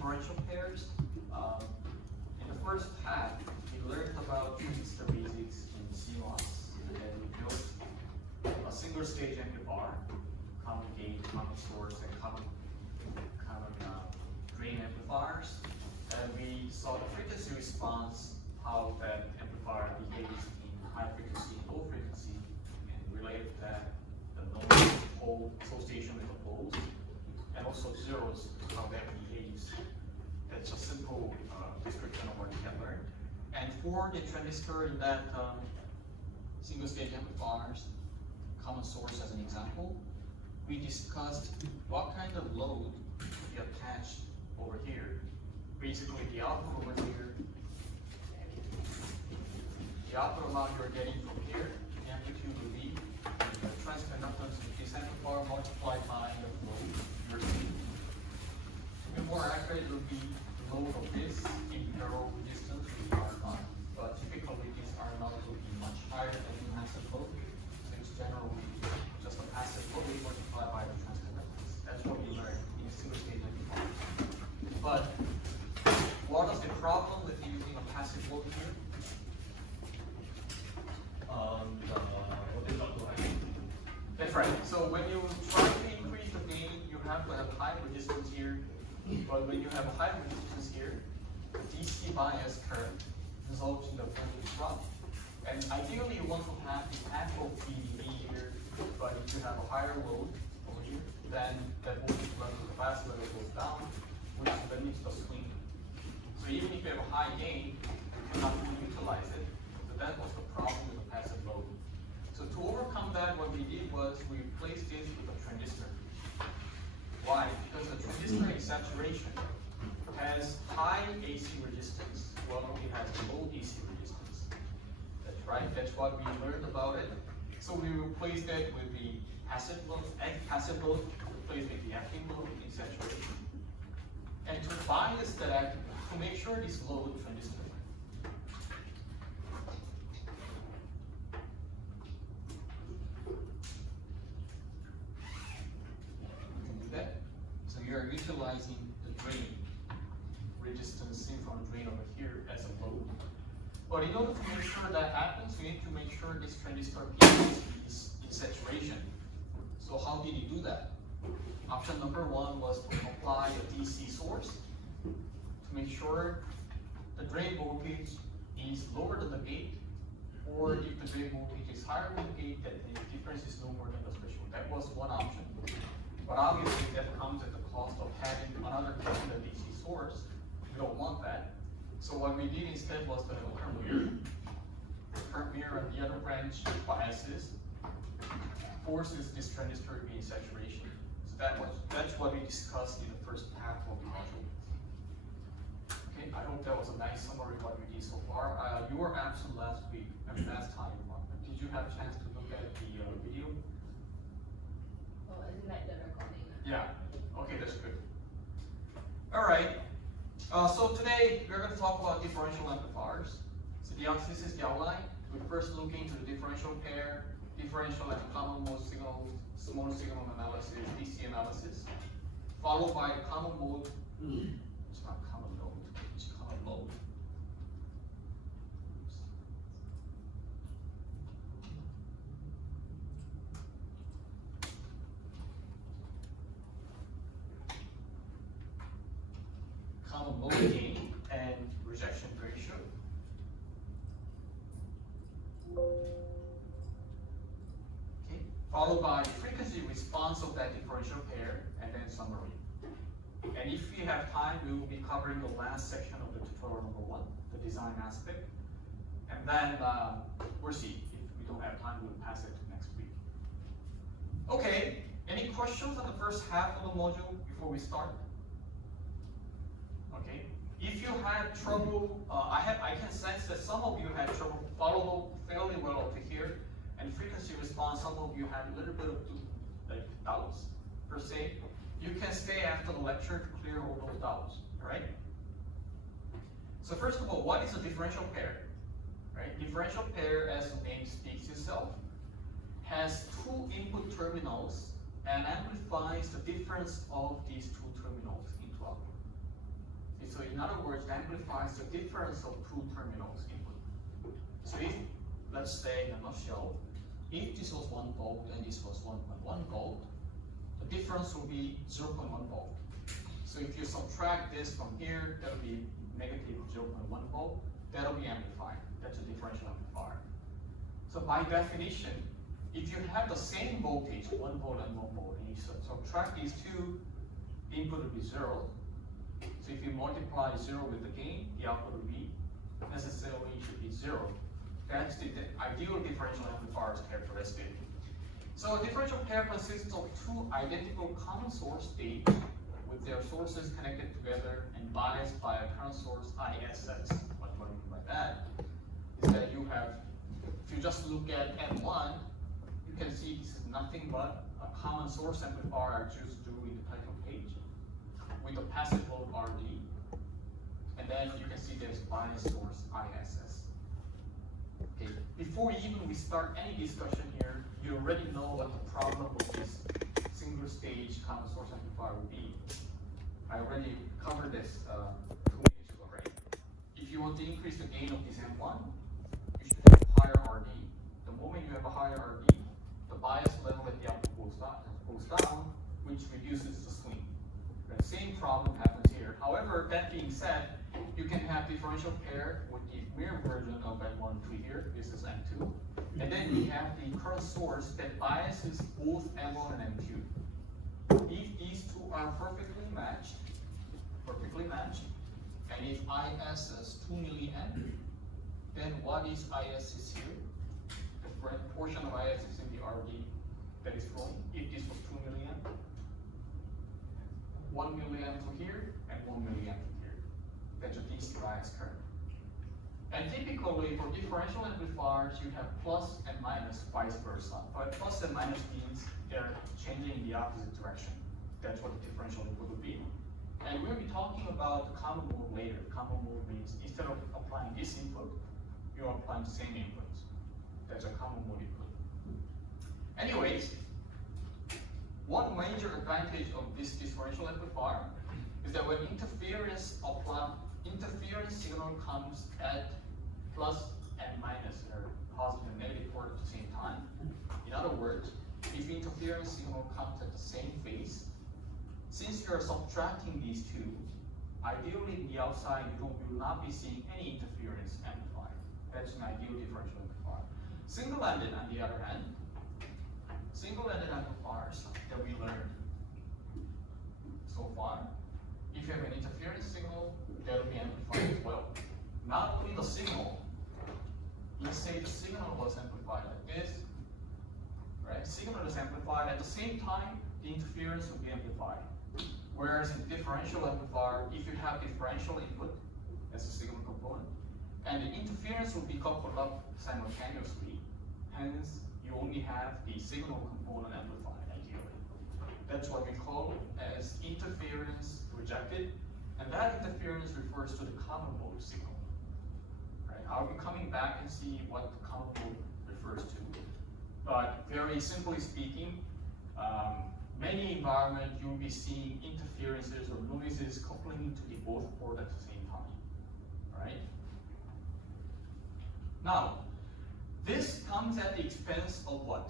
differential pairs. In the first half, we learned about transistor basics in CMOS, and then we built a single stage amplifier, common gate, common source, and common drain amplifiers. And we saw the frequency response, how that amplifier behaves in high frequency and low frequency, and related to that, the noise pole association with the poles, and also zeros, how that behaves. That's a simple description of what we have learned. And for the transistor in that single stage amplifiers, common source as an example, we discussed what kind of load we attach over here. Basically the output over here, the output amount you're getting from here, the amplitude will be the transconductance of this amplifier multiplied by the load you're seeing. To be more accurate, it would be the load of this in parallel resistance with R0. But typically this R0 will be much higher than the passive load. So it's generally just a passive load multiplied by the transconductance. That's what we learned in a single stage amplifier. But what is the problem with using a passive load here? That's right. So when you try to increase the gain, you have to have high resistance here. But when you have a high resistance here, the DC bias current results in the voltage drop. And ideally, you want to have the actual PDV here. But if you have a higher load over here, then that voltage level, the bias level goes down, which limits the swing. So even if you have a high gain, you cannot fully utilize it. So that was the problem with the passive load. So to overcome that, what we did was we replaced this with a transistor. Why? Because the transistor in saturation has high AC resistance, while it has low DC resistance. That's right, that's what we learned about it. So we replaced it with the passive load, replaced with the active load in saturation. And to bias that, to make sure this load transistor. You can do that. So you are utilizing the drain resistance seen from the drain over here as a load. But in order to make sure that happens, we need to make sure this transistor is in saturation. So how did you do that? Option number one was to apply a DC source to make sure the drain voltage is lower than the gate, or if the drain voltage is higher than the gate, that the difference is no more than the threshold. That was one option. But obviously that comes at the cost of having another kind of DC source. We don't want that. So what we did instead was to have a current mirror. The current mirror on the other branch biases, forces this transistor to be in saturation. So that's what we discussed in the first half of the module. Okay, I hope that was a nice summary of what we did so far. You were absent last week, last time. Did you have a chance to look at the video? Oh, isn't that the recording? Yeah. Okay, that's good. All right. So today we're going to talk about differential amplifiers. So this is the outline. We first look into the differential pair, differential and common mode signal, small signal analysis, DC analysis, followed by the common mode. It's not common mode, it's common mode. Common mode gain and rejection ratio. Okay, followed by the frequency response of that differential pair, and then summary. And if we have time, we will be covering the last section of the tutorial number one, the design aspect. And then we'll see. If we don't have time, we'll pass it to next week. Okay, any questions on the first half of the module before we start? Okay, if you had trouble, I can sense that some of you had trouble following fairly well up to here, and frequency response, some of you had a little bit of doubts per se. You can stay after the lecture to clear all those doubts, all right? So first of all, what is a differential pair? Right? Differential pair, as the name speaks itself, has two input terminals and amplifies the difference of these two terminals into output. So in other words, it amplifies the difference of two terminals input. So if, let's say in a nutshell, if this was 1 volt and this was 1.1 volt, the difference will be 0.1 volt. So if you subtract this from here, that'll be negative 0.1 volt, that'll be amplified. That's a differential amplifier. So by definition, if you have the same voltage, 1 volt and 1 volt, and you subtract these two, the input will be 0. So if you multiply 0 with the gain, the output will be necessarily should be 0. That's the ideal differential amplifier's characteristic. So a differential pair consists of two identical common source states with their sources connected together and biased by a current source ISS. What do I mean by that? Is that you have, if you just look at M1, you can see this is nothing but a common source amplifier I just drew in the title page with a passive load RD. And then you can see there's bias source ISS. Okay. Before even we start any discussion here, you already know what the problem of this single stage common source amplifier will be. I already covered this 2 minutes ago, right? If you want to increase the gain of this M1, you should have higher RD. The moment you have a higher RD, the bias level at the output goes down, which reduces the swing. The same problem happens here. However, that being said, you can have differential pair with the mirror version of M1 to here. This is M2. And then we have the current source that biases both M1 and M2. If these two are perfectly matched, and if IS is 2 milliamp, then what is IS here? The portion of IS is in the RD that is flowing. If this was 2 milliamp, 1 milliamp to here and 1 milliamp to here. That's a DC bias current. And typically for differential amplifiers, you have plus and minus, vice versa. But plus and minus means they're changing in the opposite direction. That's what the differential input would be. And we'll be talking about the common mode later. Common mode means instead of applying this input, you're applying the same input. That's a common mode input. Anyways, one major advantage of this differential amplifier is that when interference signal comes at plus and minus, or positive and negative port at the same time. In other words, if interference signal comes at the same phase, since you are subtracting these two, ideally in the outside you will not be seeing any interference amplified. That's an ideal differential amplifier. Single-ended, on the other hand, single-ended amplifiers that we learned so far, if you have an interference signal, that will be amplified as well. Not only the signal, let's say the signal was amplified like this, right? Signal is amplified, at the same time, the interference will be amplified. Whereas in differential amplifier, if you have differential input as a signal component, and the interference will be coupled up simultaneously, hence you only have the signal component amplified ideally. That's what we call as interference rejected, and that interference refers to the common mode signal. Right? I'll be coming back and see what the common mode refers to. But very simply speaking, many environments you'll be seeing interferences or noises coupling to the both port at the same time. Right? Now, this comes at the expense of what?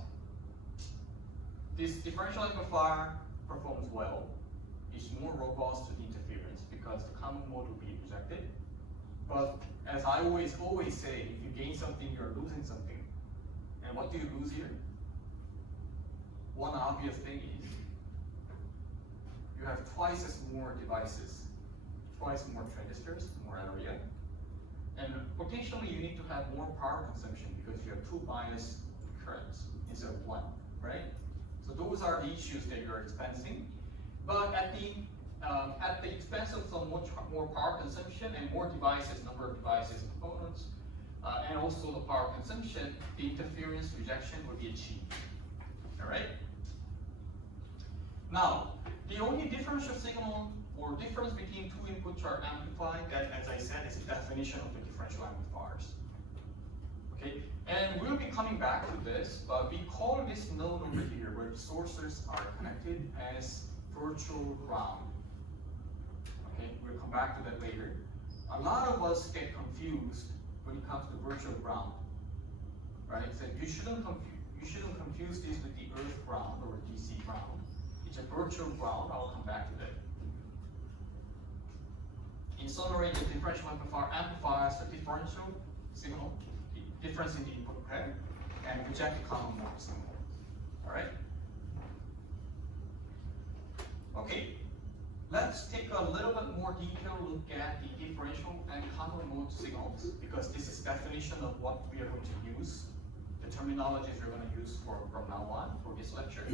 This differential amplifier performs well. It's more robust to the interference because the common mode will be rejected. But as I always say, if you gain something, you're losing something. And what do you lose here? One obvious thing is you have twice as more devices, twice more transistors, more area. And potentially you need to have more power consumption because you have two bias currents instead of one, right? So those are the issues that you're expensing. But at the expense of some much more power consumption and more devices, number of devices and components, and also the power consumption, the interference rejection will be achieved. All right? Now, the only differential signal or difference between two inputs are amplified. That, as I said, is the definition of the differential amplifiers. Okay, and we'll be coming back to this, but we call this node over here, where the sources are connected, as virtual ground. Okay, we'll come back to that later. A lot of us get confused when it comes to virtual ground, right? So you shouldn't confuse this with the earth ground or DC ground. It's a virtual ground. I'll come back to that. In summary, the differential amplifiers the differential signal, the difference in the input pair, and reject the common mode signal. All right. Okay. Let's take a little bit more detailed look at the differential and common mode signals, because this is definition of what we are going to use, the terminologies we're going to use from now on for this lecture.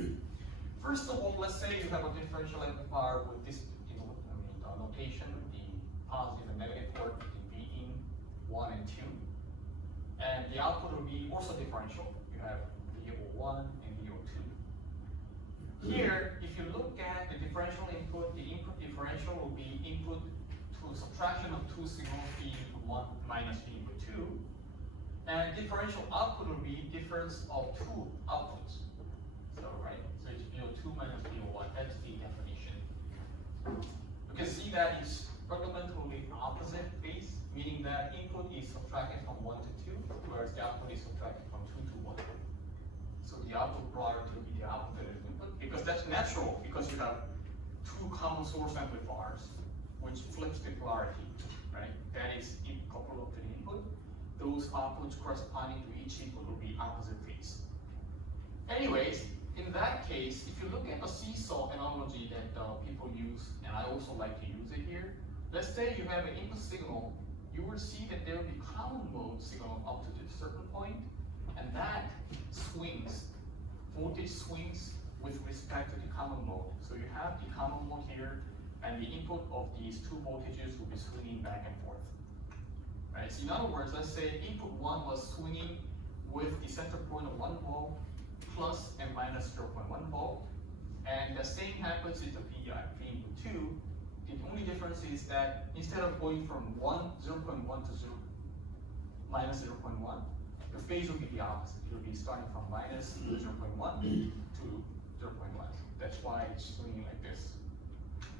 First of all, let's say you have a differential amplifier with this, the notation, the positive and negative port in Vin 1 and 2, and the output will be also differential. You have VO1 and VO2. Here, if you look at the differential input, the input differential will be input to a subtraction of two signals, B input 1 minus B input 2. And differential output will be difference of two outputs. So, right, so it's VO2 minus VO1, that's the definition. You can see that it's fundamentally opposite phase, meaning that input is subtracted from 1 to 2, whereas the output is subtracted from 2 to 1. So the output polarity will be the opposite of input, because that's natural, because you have two common source amplifiers, which flips the polarity, right? That is coupled up to the input. Those outputs corresponding to each input will be opposite phase. Anyways, in that case, if you look at the seesaw analogy that people use, and I also like to use it here, let's say you have an input signal, you will see that there will be common mode signal up to a certain point, and that swings, voltage swings with respect to the common mode. So you have the common mode here, and the input of these two voltages will be swinging back and forth. Right? So in other words, let's say input 1 was swinging with the center point of 1 volt plus and minus 0.1 volt, and the same happens in the V input 2. The only difference is that instead of going from 0.1 to minus 0.1, the phase will be the opposite. It will be starting from minus 0.1 to 0.1. That's why it's swinging like this,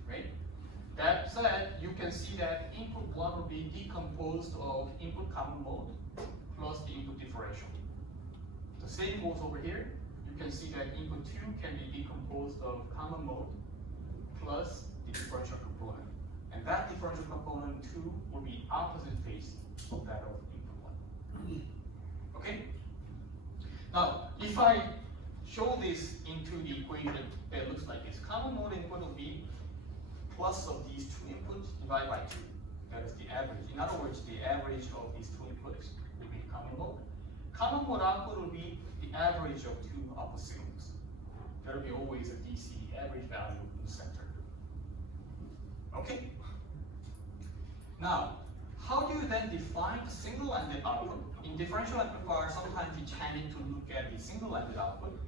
right? That said, you can see that input 1 will be decomposed of input common mode plus the input differential. The same goes over here. You can see that input 2 can be decomposed of common mode plus the differential component. And that differential component 2 will be opposite phase of that of input 1. Okay? Now, if I show this into the equation that looks like this, common mode input will be plus of these two inputs divided by 2. That is the average. In other words, the average of these two inputs will be common mode. Common mode output will be the average of two output signals. There will be always a DC average value in the center. Okay? Now, how do you then define the single-ended output? In differential amplifiers, sometimes it's handy to look at the single-ended output.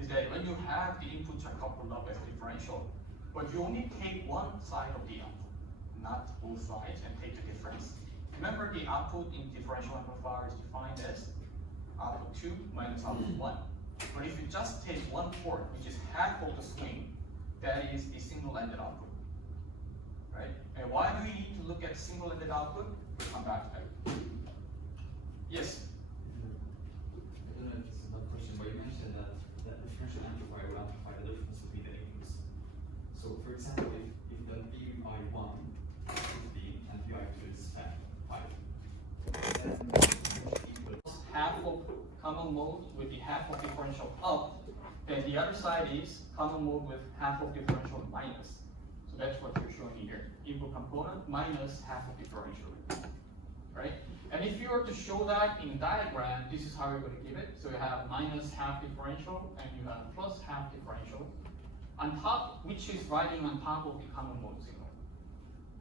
Is that when you have the inputs are coupled up as differential, but you only take one side of the output, not both sides, and take the difference. Remember, the output in differential amplifier is defined as output 2 minus output 1. But if you just take one port, which is half of the swing, that is the single-ended output. Right? And why do we need to look at single-ended output? We'll come back to that. Yes? I don't know if this is another question, but you mentioned that the differential amplifier will amplify the difference between the inputs. So, for example, if the VI1 is 15 and VI2 is 5, then half of common mode with the half of differential up, then the other side is common mode with half of differential minus. So that's what you're showing here. Input component minus half of differential. Right? And if you were to show that in diagram, this is how you're going to give it. So you have minus half differential and you have plus half differential on top, which is riding on top of the common mode signal.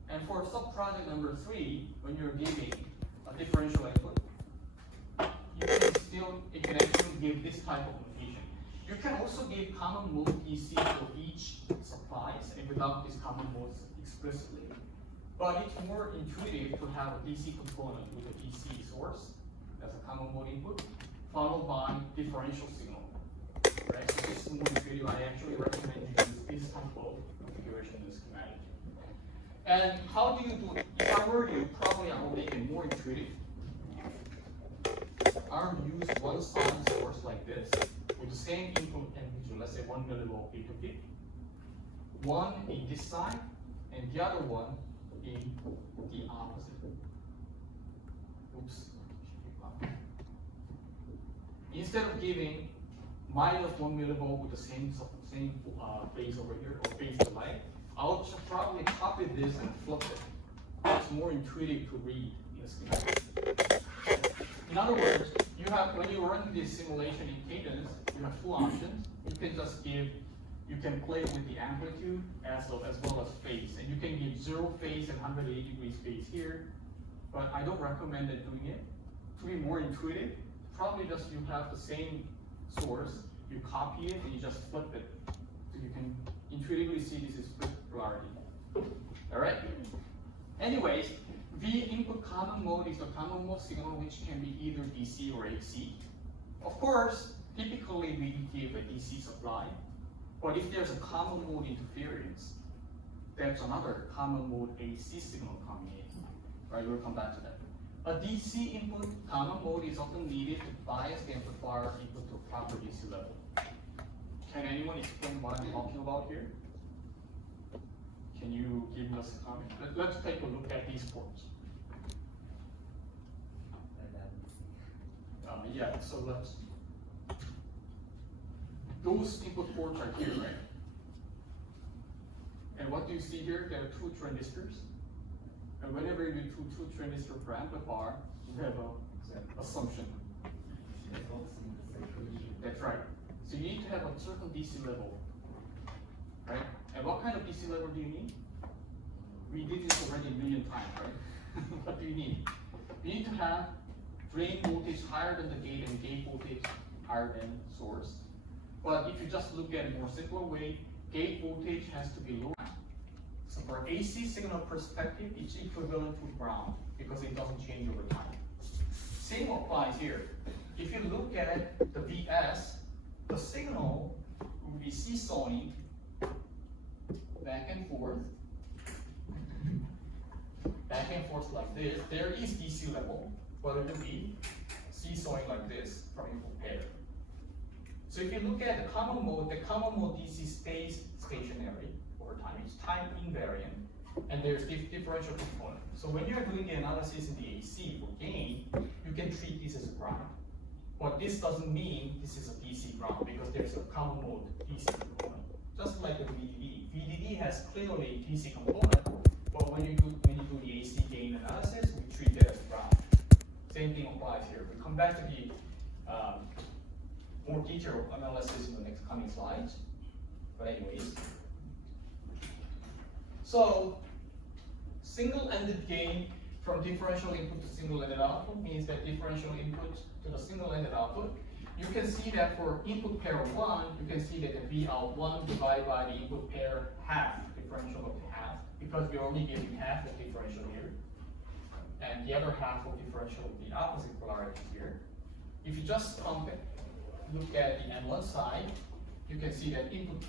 And for sub-project number 3, when you're giving a differential input, it can actually give this type of notation. You can also give common mode DC for each supplies and without these common modes explicitly. But it's more intuitive to have a DC component with a DC source as a common mode input, followed by differential signal. Right? So this is more video. I actually recommend you use this type of configuration in the schematic. And how do you do it? If I were you, probably I will make it more intuitive. I will use one sine source like this with the same input amplitude, let's say 1 millivolt peak to peak. One in this side, and the other one in the opposite. Oops. Instead of giving minus 1 millivolt with the same phase over here, or phase delay, I'll just probably copy this and flip it. It's more intuitive to read in the schematic. In other words, you have, when you run this simulation in Cadence, you have two options. You can just give, you can play with the amplitude as well as phase, and you can give 0 phase and 180 degrees phase here, but I don't recommend doing it. To be more intuitive, probably just you have the same source, you copy it and you just flip it, so you can intuitively see this is flip polarity. All right. Anyways, V input common mode is the common mode signal which can be either DC or AC. Of course, typically we give a DC supply, but if there's a common mode interference, there's another common mode AC signal coming in. Right, we'll come back to that. A DC input common mode is often needed to bias the amplifier input to a proper DC level. Can anyone explain what I'm talking about here? Can you give us a comment? Let's take a look at these ports. Yeah, so those input ports are here, right? And what do you see here? There are two transistors. And whenever you do two transistor per amplifier, you have an assumption. That's right. So you need to have a certain DC level, right? And what kind of DC level do you need? We did this already a million times, right? What do you need? You need to have drain voltage higher than the gate and gate voltage higher than source. But if you just look at a more simpler way, gate voltage has to be low. So for AC signal perspective, it's equivalent to ground because it doesn't change over time. Same applies here. If you look at the VS, the signal will be seesawing back and forth like this. There is DC level, but it will be seesawing like this from input pair. So if you look at the common mode DC stays stationary over time. It's time invariant, and there's differential component. So when you're doing the analysis in the AC for gain, you can treat this as a ground. But this doesn't mean this is a DC ground because there's a common mode DC component. Just like the VDD. VDD has clearly DC component, but when you do the AC gain analysis, we treat that as ground. Same thing applies here. We come back to the more detailed analysis in the next coming slides. But anyways, so single-ended gain from differential input to single-ended output means that differential input to the single-ended output. You can see that for input pair 1, you can see that the V out 1 divided by the input pair half, differential of half, because we're only giving half of differential here, and the other half of differential of the opposite polarity here. If you just look at the N1 side, you can see that input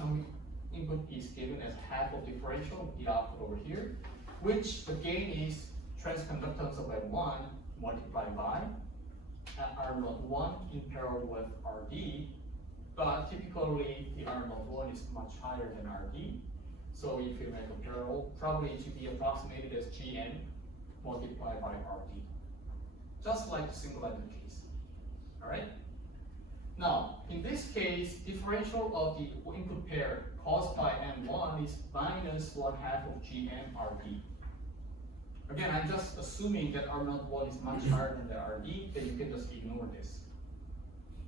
is given as half of differential of the output over here, which the gain is transconductance of N1 multiplied by R01 in parallel with RD, but typically the R01 is much higher than RD. So if you make a parallel, probably it should be approximated as GN multiplied by RD. Just like the single-ended case. All right? Now, in this case, differential of the input pair caused by M1 is minus 1/2 of GN RD. Again, I'm just assuming that R01 is much higher than the RD, then you can just ignore this.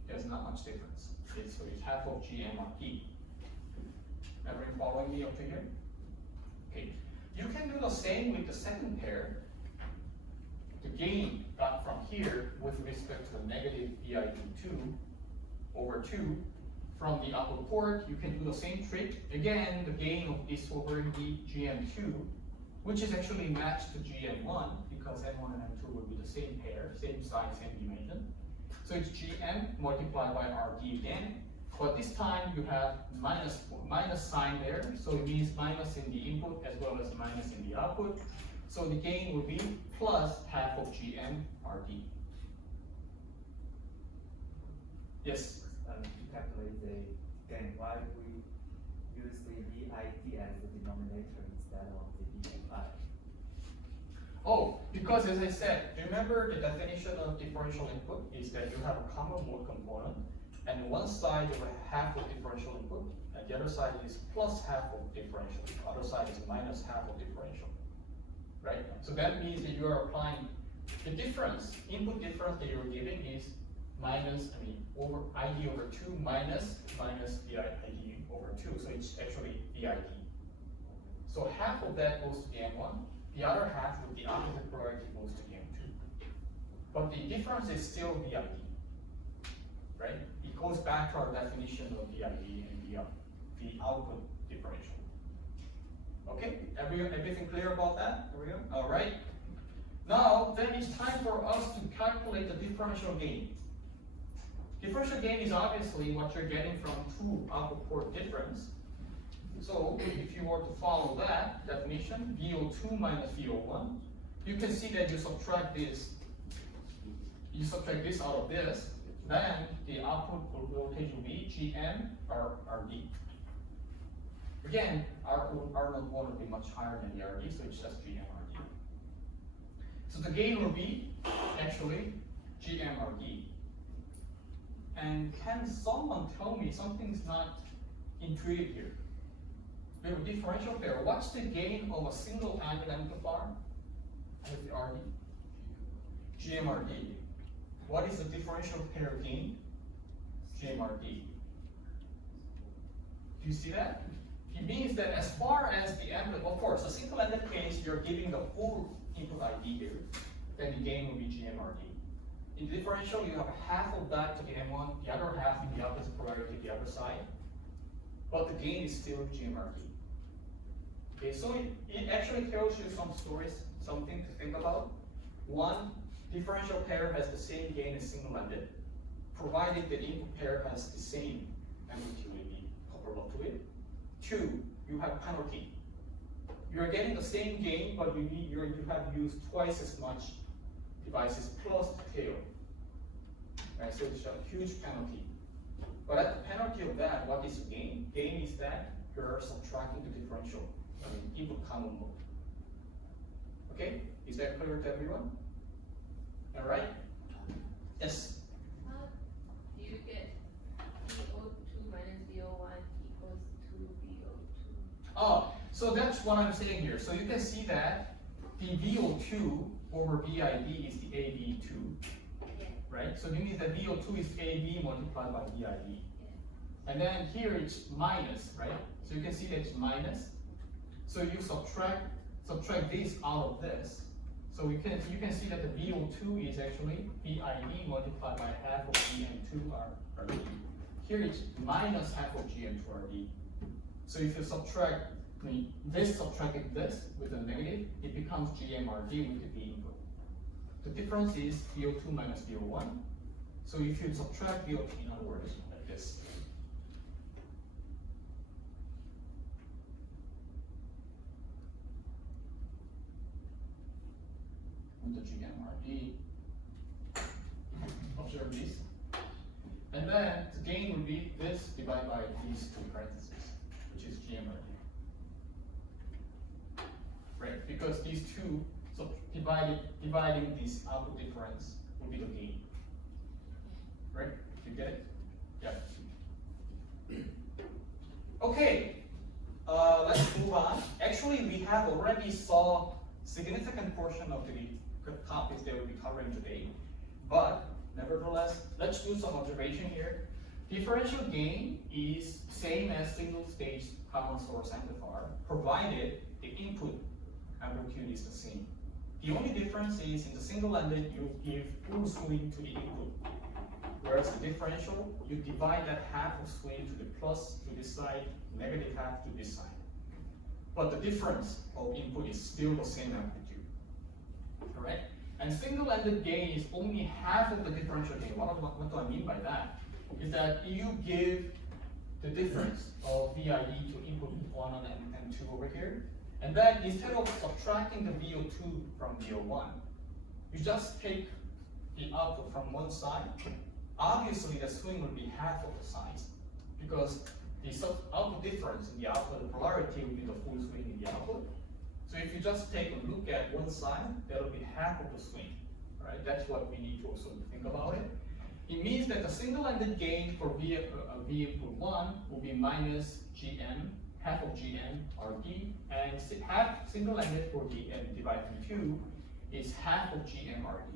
There's not much difference. So it's half of GN RD. Everyone following me up to here? Okay. You can do the same with the second pair. The gain got from here with respect to the negative VI22 over 2 from the upper port. You can do the same trick. Again, the gain of this over the GM2, which is actually matched to GM1 because M1 and M2 will be the same pair, same size, same dimension. So it's GM multiplied by RD again. but this time you have minus sign there, so it means minus in the input as well as minus in the output. So the gain will be plus half of GM RD. Yes? To calculate the gain, why we use the VID as the denominator instead of the VI? Oh, because as I said, remember the definition of differential input is that you have a common mode component, and one side you have half of differential input, and the other side is plus half of differential, the other side is minus half of differential, right? So that means that you are applying the difference, input difference that you're giving is minus, over ID over 2 minus VID over 2, so it's actually VID. So half of that goes to the M1, the other half with the opposite polarity goes to the M2. But the difference is still VID, right? It goes back to our definition of VID and the output differential. Okay, everything clear about that? All right. Now, then it's time for us to calculate the differential gain. Differential gain is obviously what you're getting from two output port difference. So if you were to follow that definition, VO2 minus VO1, you can see that you subtract this out of this, then the output voltage will be GM RD. Again, R01 will be much higher than the RD, so it's just GM RD. So the gain will be actually GM RD. And can someone tell me something's not intuitive here? We have a differential pair. What's the gain of a single ambient amplifier with the RD? GMRD. What is the differential pair gain? GMRD. Do you see that? It means that as far as the amplifier, of course, a single-ended case, you're giving the full input ID here, then the gain will be GMRD. In differential, you have half of that to the M1, the other half in the opposite polarity, the other side. But the gain is still GMRD. Okay, so it actually tells you some stories, something to think about. One, differential pair has the same gain as single-ended, provided the input pair has the same amplitude coupled to it. Two, you have penalty. You're getting the same gain, but you have used twice as much devices plus tail. Right, so it's a huge penalty. But at the penalty of that, what is the gain? Gain is that you're subtracting the differential, input common mode. Okay, is that clear to everyone? All right. Yes. Do you get VO2 minus VO1 equals to VO2? Oh, so that's what I'm saying here. So you can see that the VO2 over VID is the AB2, right? So it means that VO2 is AB multiplied by VID. And then here it's minus, right? So you can see that it's minus. So you subtract this out of this. So you can see that the VO2 is actually VID multiplied by half of GM2 RD. Here it's minus half of GM2 RD. So if you subtract this subtracted this with a negative, it becomes GMRD with the input. The difference is VO2 minus VO1. So if you subtract VO2, in other words, like this. And the GMRD, observe this. And then the gain would be this divided by these two parentheses, which is GMRD. Right, because these two, so dividing this output difference will be the gain. Right? You get it? Yeah. Okay. Let's move on. Actually, we have already saw significant portion of the topics that we'll be covering today. But nevertheless, let's do some observation here. Differential gain is same as single stage common source amplifier, provided the input amplitude is the same. The only difference is in the single-ended, you give full swing to the input. Whereas the differential, you divide that half of swing to the plus to this side, negative half to this side. But the difference of input is still the same amplitude. Correct? And single-ended gain is only half of the differential gain. What do I mean by that? Is that you give the difference of VIE to input 1 and 2 over here. And then instead of subtracting the VO2 from VO1, you just take the output from one side. Obviously, the swing will be half of the size because the output difference in the output, the polarity will be the full swing in the output. So if you just take a look at one side, that'll be half of the swing, right? That's what we need to also think about it. It means that the single-ended gain for V input 1 will be minus GM, half of GM RD, and half single-ended for the n divided by 2 is half of GM RD.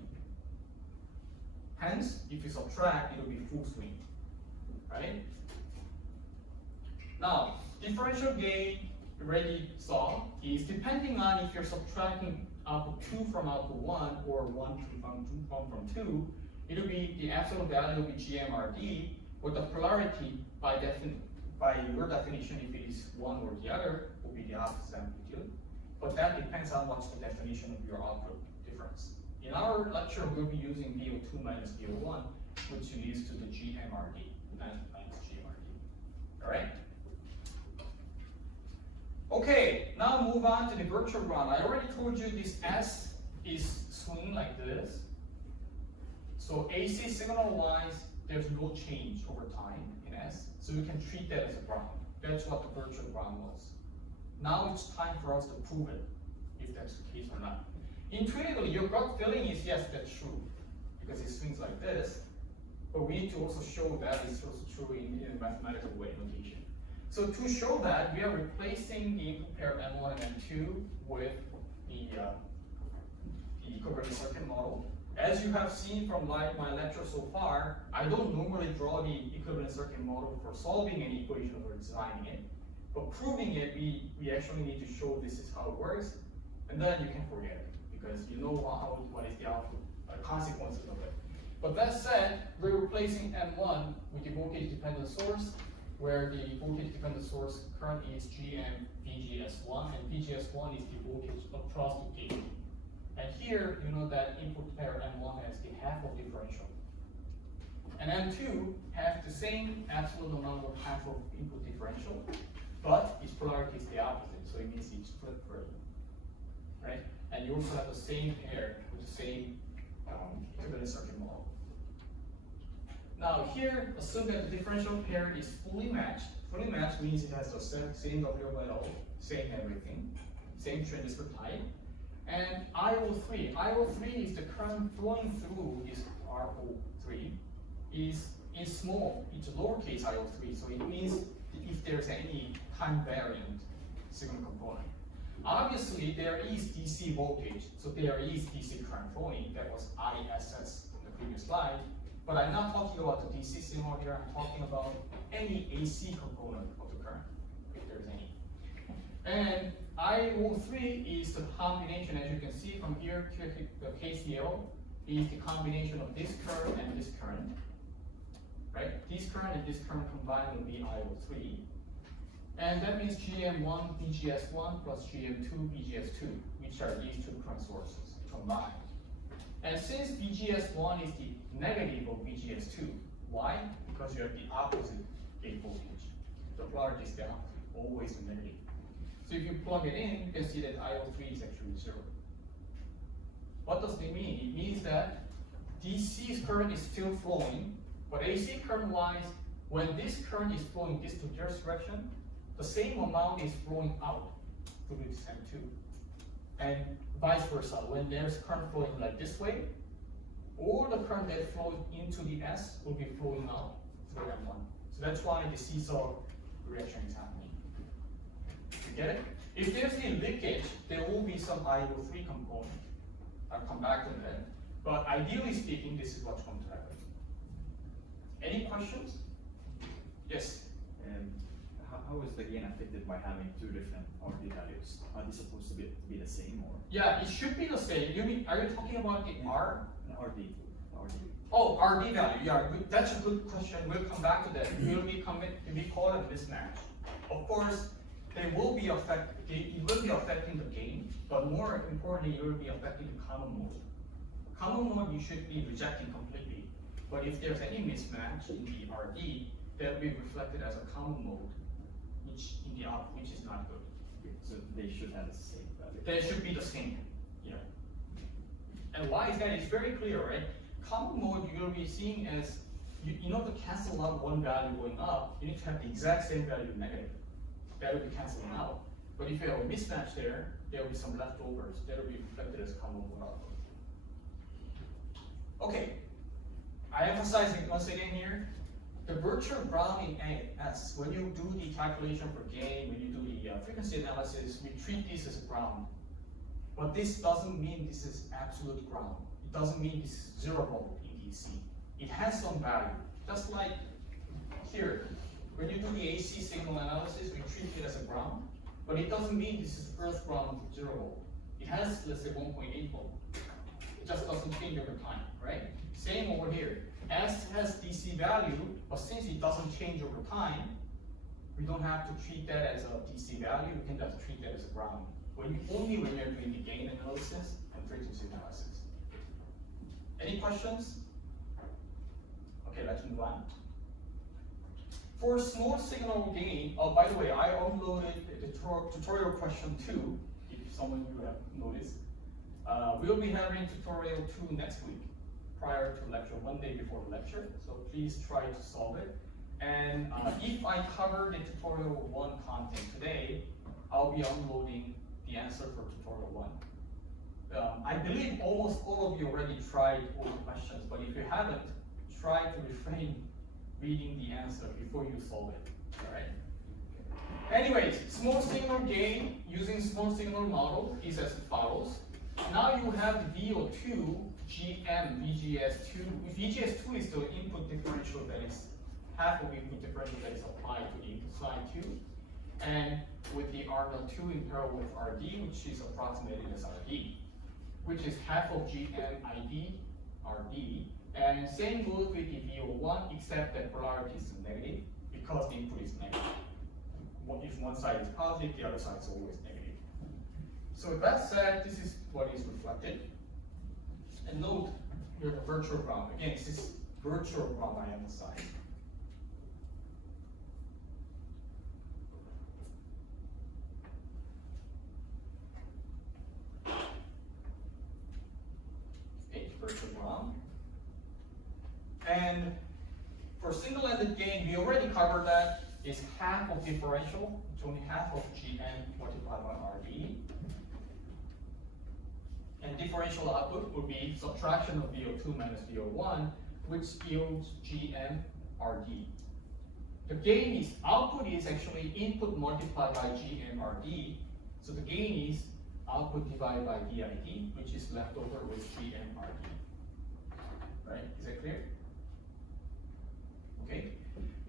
Hence, if you subtract, it will be full swing, right? Now, differential gain, already saw, is depending on if you're subtracting output 2 from output 1 or 1 from 2, it'll be the absolute value will be GMRD, but the polarity by your definition, if it is one or the other, will be the opposite amplitude. But that depends on what's the definition of your output difference. In our lecture, we'll be using VO2 minus VO1, which leads to the GMRD, minus GMRD. All right? Okay, now move on to the virtual ground. I already told you this S is swinging like this. So AC signal-wise, there's no change over time in S, so you can treat that as a ground. That's what the virtual ground was. Now it's time for us to prove it, if that's the case or not. Intuitively, your gut feeling is yes, that's true, because it swings like this, but we need to also show that it's also true in a mathematical way, notation. So to show that, we are replacing the input pair M1 and M2 with the equivalent circuit model. As you have seen from my lecture so far, I don't normally draw the equivalent circuit model for solving an equation or designing it. But proving it, we actually need to show this is how it works, and then you can forget it, because you know what is the output, consequences of it. But that said, we're replacing M1 with the voltage-dependent source, where the voltage-dependent source current is GM VGS1, and VGS1 is the voltage across the gate. And here, you know that input pair M1 has the half of differential. And M2 has the same absolute amount of half of input differential, but its polarity is the opposite, so it means it's flipped further, right? And you also have the same pair with the same equivalent circuit model. Now here, assume that the differential pair is fully matched. Fully matched means it has the same WL, same everything, same transistor type. And IO3 is the current flowing through this RO3 is small, it's a lowercase IO3, so it means if there's any time variant signal component. Obviously, there is DC voltage, so there is DC current flowing. That was ISS in the previous slide. But I'm not talking about the DC signal here, I'm talking about any AC component of the current, if there's any. And IO3 is the combination, as you can see from here to the KCL, is the combination of this current and this current. Right? This current and this current combined will be IO3. And that means GM1 VGS1 plus GM2 VGS2, which are these two current sources combined. And since VGS1 is the negative of VGS2, why? Because you have the opposite gate voltage. The polarity is the opposite, always the negative. So if you plug it in, you can see that IO3 is actually 0. What does it mean? It means that DC current is still flowing, but AC current-wise, when this current is flowing this direction, the same amount is flowing out through this M2. And vice versa, when there's current flowing like this way, all the current that flows into the S will be flowing out through M1. So that's why the seesaw reaction is happening. You get it? If there's a leakage, there will be some IO3 component. I'll come back to that. But ideally speaking, this is what's going to happen. Any questions? Yes? How is the gain affected by having two different RD values? Are they supposed to be the same or? Yeah, it should be the same. Are you talking about the R? RD. Oh, RD value. Yeah, that's a good question. We'll come back to that. It will be called a mismatch. Of course, it will be affecting the gain, but more importantly, it will be affecting the common mode. Common mode you should be rejecting completely. But if there's any mismatch in the RD, that will be reflected as a common mode, which in the output, which is not good. So they should have the same value. They should be the same. Yeah. And why is that? It's very clear, right? Common mode you're going to be seeing as you know to cancel out one value going up, you need to have the exact same value negative. That will be canceling out. But if you have a mismatch there, there will be some leftovers that will be reflected as common mode output. Okay. I emphasize it once again here. The virtual grounding AS, when you do the calculation for gain, when you do the frequency analysis, we treat this as a ground. But this doesn't mean this is absolute ground. It doesn't mean this is 0 volt in DC. It has some value. Just like here, when you do the AC signal analysis, we treat it as a ground. But it doesn't mean this is earth ground 0 volt. It has, let's say, 1.8 volt. It just doesn't change over time, right? Same over here. S has DC value, but since it doesn't change over time, we don't have to treat that as a DC value. We can just treat that as a ground. Only when you're doing the gain analysis and frequency analysis. Any questions? Okay, let's move on. For small signal gain, oh, by the way, I uploaded the tutorial question 2, if some of you have noticed. We'll be having tutorial 2 next week, prior to lecture, 1 day before the lecture. So please try to solve it. And if I cover the tutorial 1 content today, I'll be uploading the answer for tutorial 1. I believe almost all of you already tried all the questions, but if you haven't, try to refrain reading the answer before you solve it, all right? Anyways, small signal gain using small signal model is as follows. Now you have VO2, GM, VGS2. VGS2 is the input differential that is half of input differential that is applied to the input side 2. And with the R02 in parallel with RD, which is approximated as RD, which is half of GM ID RD. And same goes with the VO1, except that polarity is negative because the input is negative. If one side is positive, the other side is always negative. So with that said, this is what is reflected. And note here the virtual ground. Again, this is virtual ground, I emphasize. Virtual ground. And for single-ended gain, we already covered that. It's half of differential. It's only half of GN multiplied by RD. And differential output would be subtraction of VO2 minus VO1, which yields GM RD. The gain is, output is actually input multiplied by GM RD. So the gain is output divided by DID, which is left over with GM RD. Right? Is that clear? Okay.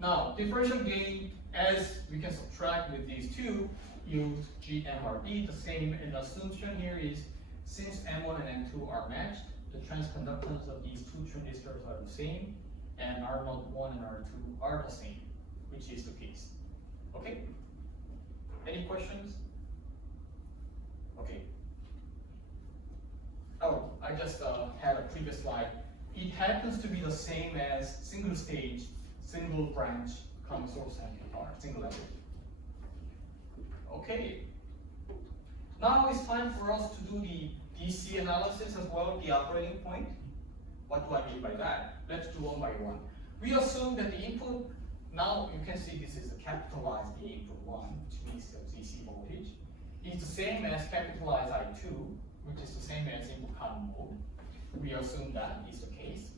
Now, differential gain, as we can subtract with these two, use GMRD. The same, and the assumption here is since M1 and M2 are matched, the transconductance of these two transistors are the same, and R01 and R2 are the same, which is the case. Okay? Any questions? Okay. Oh, I just had a previous slide. It happens to be the same as single stage, single branch common source amplifier, single level. Okay. Now it's time for us to do the DC analysis as well, the operating point. What do I mean by that? Let's do one by one. We assume that the input, now you can see this is a capitalized the input 1, which means the DC voltage, is the same as capitalized I2, which is the same as input common mode. We assume that is the case.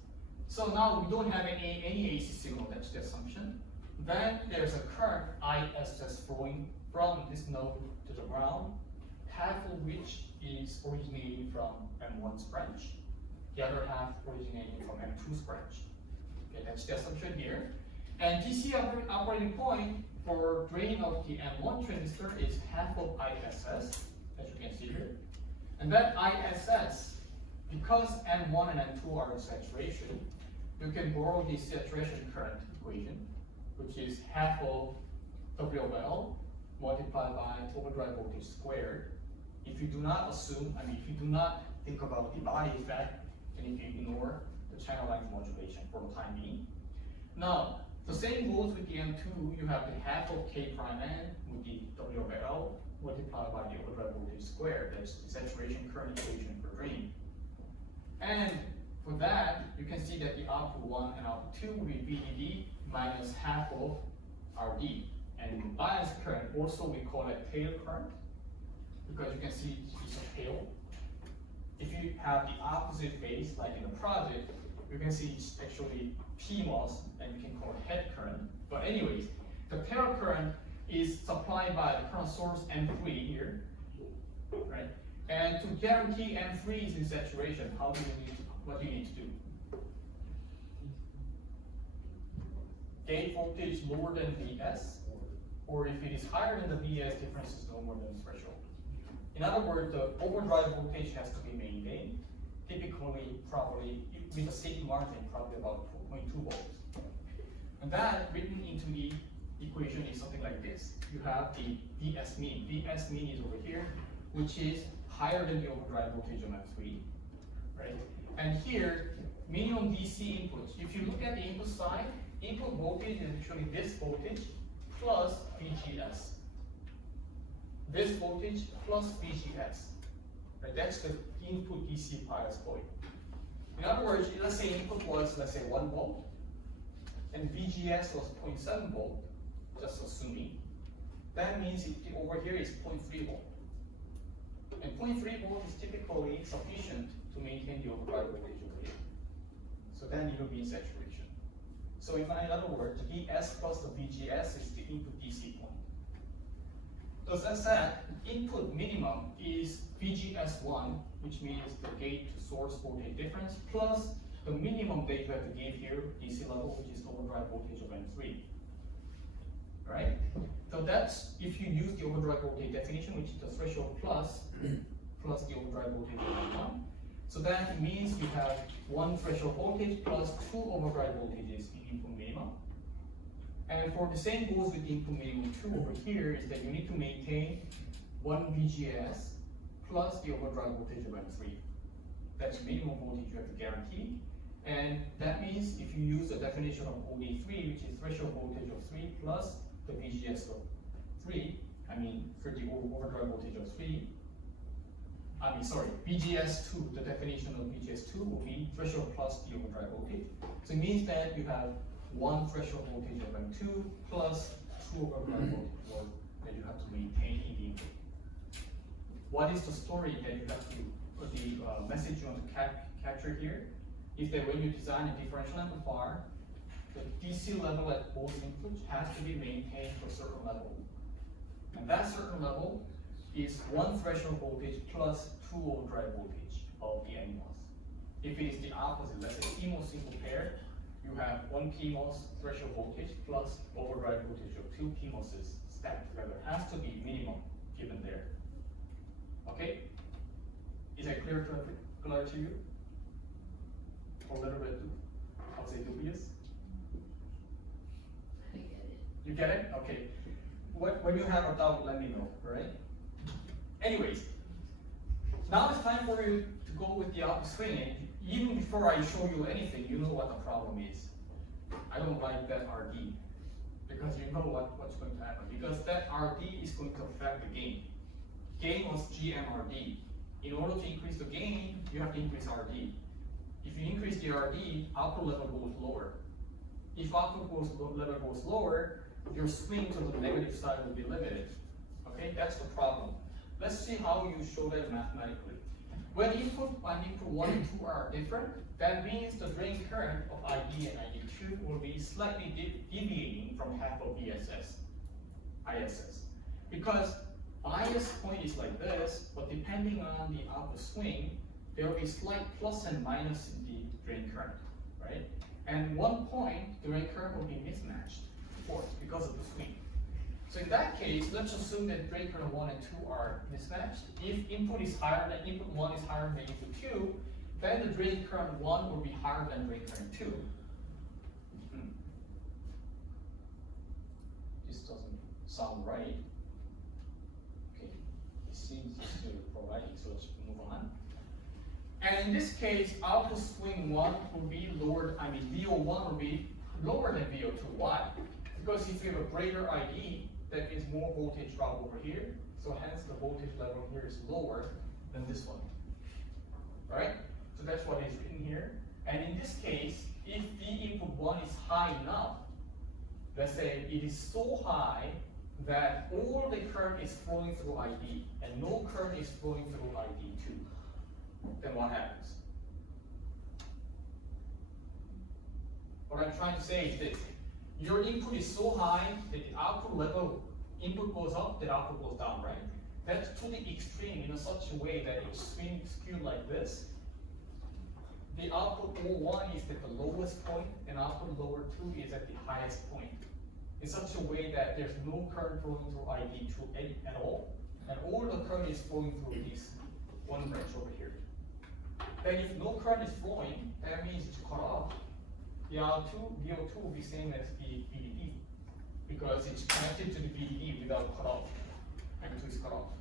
So now we don't have any AC signal, that's the assumption. Then there's a current ISS flowing from this node to the ground, half of which is originating from M1's branch, the other half originating from M2's branch. Okay, that's the assumption here. And DC operating point for drain of the M1 transistor is half of ISS, as you can see here. And that ISS, because M1 and M2 are in saturation, you can borrow the saturation current equation, which is half of W over L multiplied by overdrive voltage squared. If you do not assume, if you do not think about the body effect, and if you ignore the channel length modulation for the time being. Now, The same goes with the M2, you have the half of K prime N with the W over L multiplied by the overdrive voltage squared. That's the saturation current equation for drain. And for that, you can see that the output 1 and output 2 will be VDD minus half of RD. And the bias current, also we call it tail current, because you can see it's a tail. If you have the opposite phase, like in the project, you can see it's actually PMOS, and you can call it head current. But anyways, the tail current is supplied by the current source M3 here, right? And to guarantee M3 is in saturation, what do you need to do? Gate voltage lower than Vs, or if it is higher than the Vs, difference is no more than the threshold. In other words, the overdrive voltage has to be maintained, typically, probably, with a safe margin, probably about 2.2 volts. And that, written into the equation, is something like this. You have the Vs mean. Vs mean is over here, which is higher than the overdrive voltage of M3, right? And here, minimum DC input. If you look at the input side, input voltage is actually this voltage plus VGS. This voltage plus VGS. Right? That's the input DC bias point. In other words, let's say input was, let's say 1 volt, and VGS was 0.7 volt, just assuming. That means over here is 0.3 volt. And 0.3 volt is typically sufficient to maintain the overdrive voltage over here. So then it will be in saturation. So in other words, the Vs plus the VGS is the input DC point. So as I said, input minimum is VGS1, which means the gate to source voltage difference, plus the minimum that you have to give here, DC level, which is the overdrive voltage of M3. Right? So that's if you use the overdrive voltage definition, which is the threshold plus the overdrive voltage of M1. So that means you have 1 threshold voltage plus 2 overdrive voltages in input minimum. And for the same goes with the input minimum 2 over here is that you need to maintain 1 VGS plus the overdrive voltage of M3. That's minimum voltage you have to guarantee. And that means if you use the definition of OD3, which is threshold voltage of 3 plus the VGS of 3, for the overdrive voltage of 3, VGS2, the definition of VGS2 will be threshold plus the overdrive voltage. So it means that you have 1 threshold voltage of M2 plus 2 overdrive voltage that you have to maintain in the input. What is the story that you have to, or the message you want to capture here, is that when you design a differential amplifier, the DC level at both inputs has to be maintained to a certain level. And that certain level is 1 threshold voltage plus 2 overdrive voltage of the NMOS. If it is the opposite, let's say PMOS single pair, you have 1 PMOS threshold voltage plus overdrive voltage of 2 PMOSes stacked together. It has to be minimum given there. Okay? Is that clear to you? A little bit, I'll say dubious? I get it. You get it? Okay. When you have a doubt, let me know, right? Anyways, now it's time for you to go with the output swing. And even before I show you anything, you know what the problem is. I don't like that RD, because you know what's going to happen. Because that RD is going to affect the gain. Gain was GMRD. In order to increase the gain, you have to increase RD. If you increase the RD, output level goes lower. If output level goes lower, your swing to the negative side will be limited. Okay, that's the problem. Let's see how you show that mathematically. When input 1 and 2 are different, that means the drain current of ID and ID2 will be slightly deviating from half of ISS. Because bias point is like this, but depending on the output swing, there will be slight plus and minus in the drain current, right? And 1 point, the drain current will be mismatched, of course, because of the swing. So in that case, let's assume that drain current 1 and 2 are mismatched. If input 1 is higher than input 2, then the drain current 1 will be higher than drain current 2. This doesn't sound right. Okay, it seems to provide it, so let's move on. And in this case, output swing 1 will be lowered, VO1 will be lower than VO2. Why? Because if you have a greater ID, that means more voltage drop over here, so hence the voltage level here is lower than this one. Right? So that's what is written here. And in this case, if V input 1 is high enough, let's say it is so high that all the current is flowing through ID and no current is flowing through ID2, then what happens? What I'm trying to say is this: your input is so high that the output level, input goes up, the output goes down, right? That's to the extreme in such a way that it swings skewed like this. The output O1 is at the lowest point, and output lower 2 is at the highest point. In such a way that there's no current flowing through ID2 at all, and all the current is flowing through this one branch over here. Then if no current is flowing, that means it's cut off. The VO2 will be same as the VDD, because it's connected to the VDD without cut off. M2 is cut off.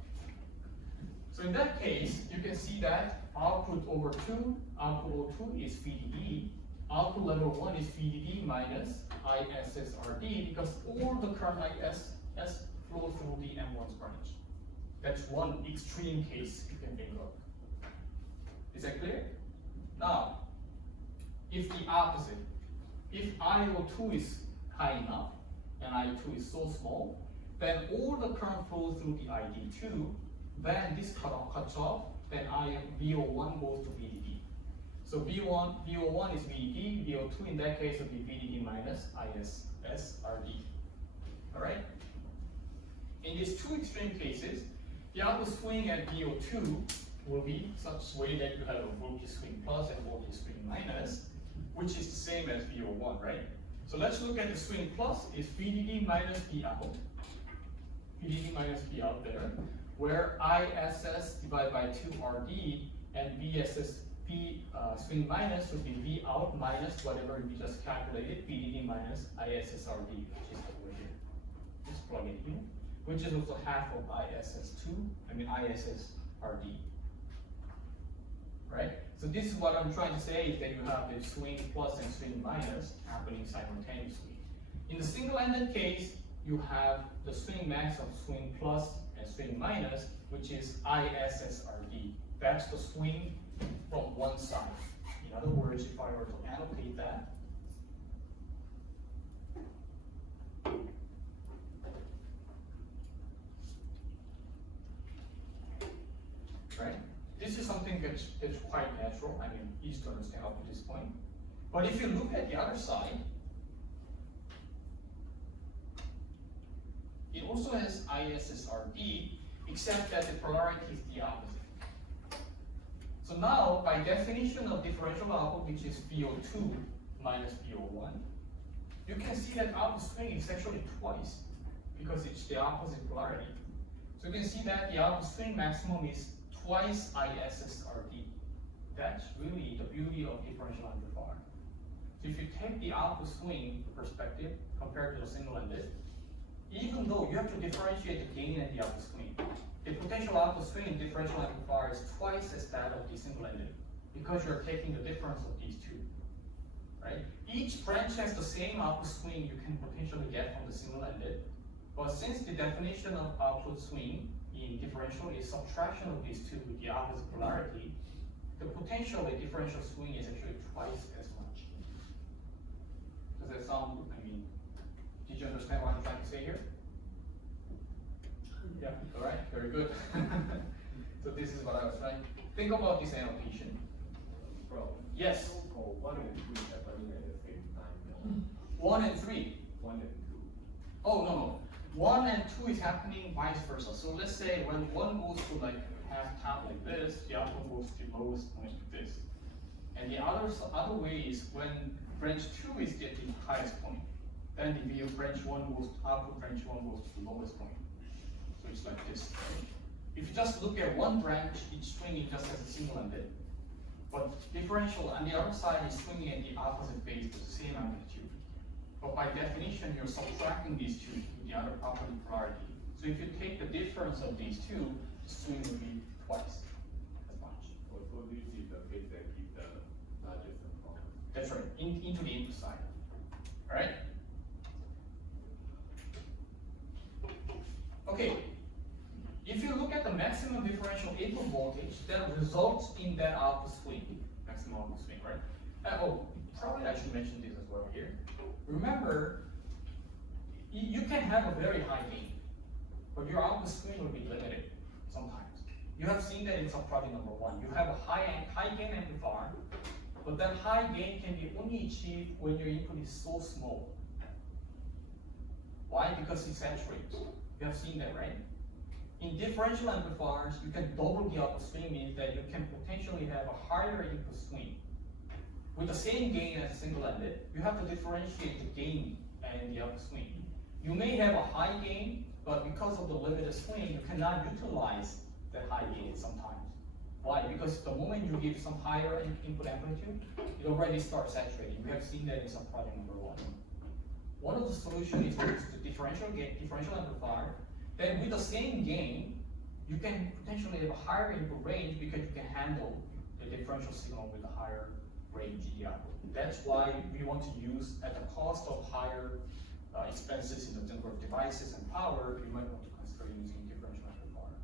So in that case, you can see that output over 2, output O2 is VDD, output level 1 is VDD minus ISSRD, because all the current ISS flows through the M1's branch. That's one extreme case you can think of. Is that clear? Now, if the opposite, if IO2 is high enough and IO2 is so small, then all the current flows through the ID2, then this cuts off, then VO1 goes to VDD. So VO1 is VDD, VO2 in that case will be VDD minus ISSRD. Alright? In these two extreme cases, the output swing at VO2 will be such way that you have a voltage swing plus and voltage swing minus, which is the same as VO1, right? So let's look at the swing plus is VDD minus V out. VDD minus V out there, where ISS divided by 2 RD and VSS swing minus would be V out minus whatever we just calculated, VDD minus ISSRD, which is over here. Just plug it in, which is also half of ISSRD. Right? So this is what I'm trying to say is that you have the swing plus and swing minus happening simultaneously. In the single-ended case, you have the swing max of swing plus and swing minus, which is ISSRD. That's the swing from one side. In other words, if I were to annotate that, right? This is something that's quite natural, I mean, easy to understand up to this point. But if you look at the other side, it also has ISSRD, except that the polarity is the opposite. So now, by definition of differential output, which is VO2 minus VO1, you can see that output swing is actually twice, because it's the opposite polarity. So you can see that the output swing maximum is twice ISSRD. That's really the beauty of differential amplifier. So if you take the output swing perspective compared to the single-ended, even though you have to differentiate the gain and the output swing, the potential output swing in differential amplifier is twice as that of the single-ended, because you're taking the difference of these two, right? Each branch has the same output swing you can potentially get from the single-ended, but since the definition of output swing in differential is subtraction of these two with the opposite polarity, the potential of differential swing is actually twice as much. Does that sound, I mean, did you understand what I'm trying to say here? Yeah, all right, very good. So this is what I was trying. Think about this annotation. Bro. Yes. Oh, 1 and 2 is happening at the same time. 1 and 3. 1 and 2. Oh, no. 1 and 2 is happening vice versa. So let's say when one goes to like half top like this, the other one goes to the lowest point like this. And the other way is when branch 2 is at the highest point, then the VO branch 1 goes, output branch 1 goes to the lowest point. So it's like this. Right? If you just look at one branch, each swinging just as a single-ended. But differential on the other side is swinging at the opposite phase with the same amplitude. But by definition, you're subtracting these two to the other property polarity. So if you take the difference of these two, the swing will be twice as much. Also, this is the case that keep the largest and smallest. That's right, into the input side. Alright? Okay, if you look at the maximum differential input voltage, that results in that output swing, maximum output swing, right? Oh, probably I should mention this as well here. Remember, you can have a very high gain, but your output swing will be limited sometimes. You have seen that in some project number 1. You have a high gain amplifier, but that high gain can be only achieved when your input is so small. Why? Because it saturates. You have seen that, right? In differential amplifiers, you can double the output swing, means that you can potentially have a higher input swing. With the same gain as a single-ended, you have to differentiate the gain and the output swing. You may have a high gain, but because of the limited swing, you cannot utilize that high gain sometimes. Why? Because the moment you give some higher input amplitude, it already starts saturating. We have seen that in some project number 1. One of the solutions is to use the differential amplifier. Then with the same gain, you can potentially have a higher input range because you can handle the differential signal with a higher range in the output. That's why we want to use, at the cost of higher expenses in the number of devices and power, you might want to consider using differential amplifier.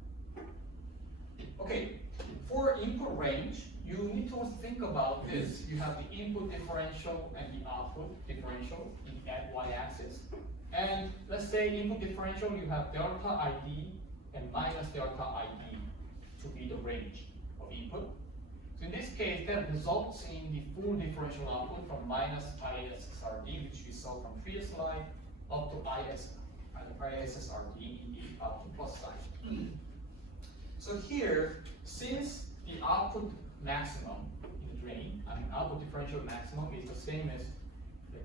Okay, for input range, you need to think about this. You have the input differential and the output differential in that y-axis. And let's say input differential, you have delta ID and minus delta ID to be the range of input. So in this case, that results in the full differential output from minus ISSRD, which we saw from previous slide, up to ISSRD in the output plus side. So here, since the output maximum in the drain, output differential maximum is the same as the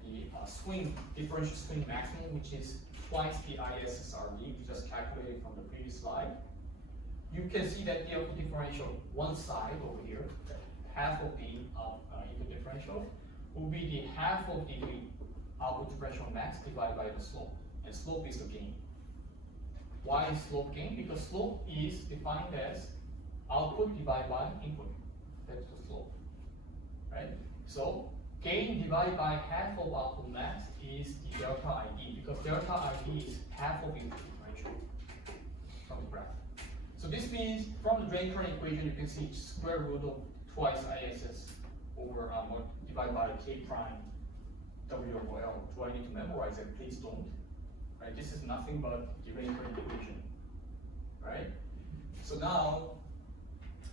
differential swing maximum, which is twice the ISSRD, we just calculated from the previous slide. You can see that the output differential, one side over here, half of the input differential, will be the half of the output differential max divided by the slope. And slope is the gain. Why is slope gain? Because slope is defined as output divided by input. That's the slope, right? So gain divided by half of output max is the delta ID, because delta ID is half of input differential from the graph. So this means from the drain current equation, you can see square root of twice ISS over divided by K prime W over L. Do I need to memorize it? Please don't. Right? This is nothing but the drain current equation. Right? So now,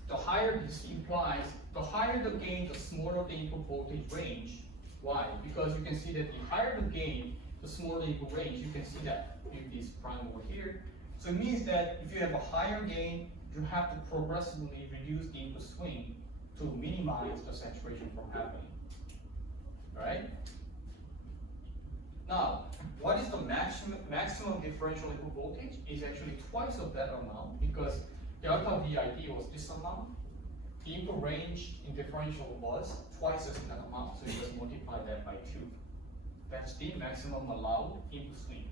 the higher this implies, the higher the gain, the smaller the input voltage range. Why? Because you can see that the higher the gain, the smaller the input range. You can see that with this prime over here. So it means that if you have a higher gain, you have to progressively reduce the input swing to minimize the saturation from happening. Alright? Now, what is the maximum differential input voltage? Is actually twice of that amount, because delta VID was this amount. The input range in differential was twice as that amount, so you just multiply that by 2. That's the maximum allowed input swing.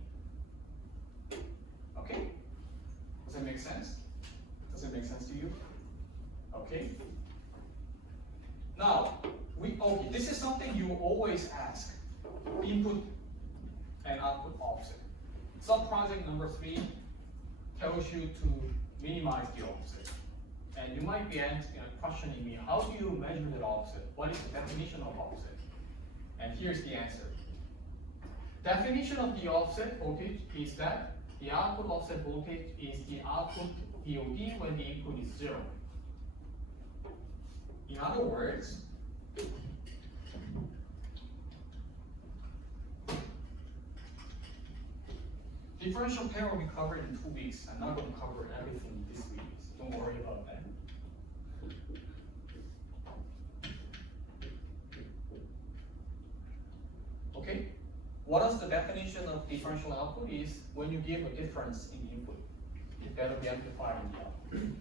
Okay? Does that make sense? Does it make sense to you? Okay? Now, this is something you always ask. Input and output offset. Sub-project number 3 tells you to minimize the offset. And you might be questioning me, how do you measure that offset? What is the definition of offset? And here's the answer. Definition of the offset voltage is that the output offset voltage is the output DOD when the input is 0. In other words, differential pair will be covered in 2 weeks. I'm not going to cover everything this week, so don't worry about that. Okay? What is the definition of differential output is when you give a difference in the input. It better be amplified in the output.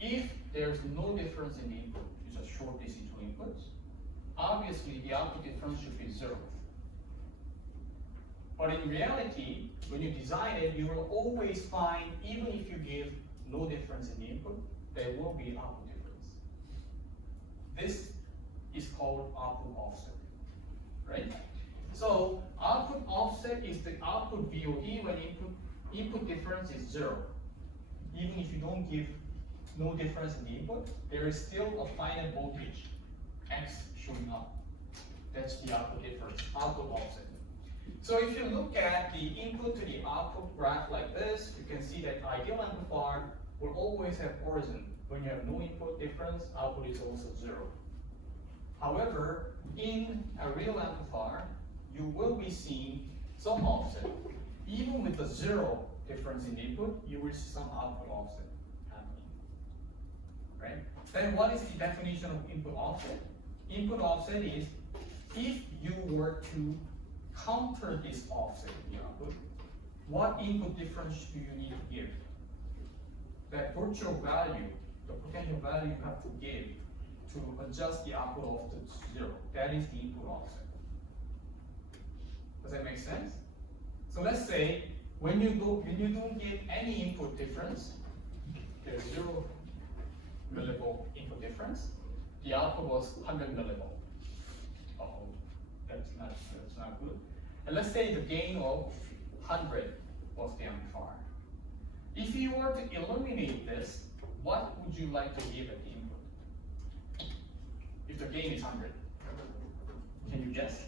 If there's no difference in the input, you just short these two inputs, obviously the output difference should be 0. But in reality, when you design it, you will always find, even if you give no difference in the input, there will be output difference. This is called output offset, right? So output offset is the output VOD when input difference is 0. Even if you don't give no difference in the input, there is still a finite voltage, X, showing up. That's the output difference, output offset. So if you look at the input to the output graph like this, you can see that ideal amplifier will always have origin. When you have no input difference, output is also 0. However, in a real amplifier, you will be seeing some offset. Even with the 0 difference in input, you will see some output offset happening. Right? Then what is the definition of input offset? Input offset is if you were to counter this offset in the output, what input difference do you need to give? That virtual value, the potential value you have to give to adjust the output offset to 0. That is the input offset. Does that make sense? So let's say when you don't give any input difference, there's 0 millivolt input difference. The output was 100 millivolt. Uh-oh, that's not good. And let's say the gain of 100 was the amplifier. If you were to eliminate this, what would you like to give at the input? If the gain is 100, can you guess?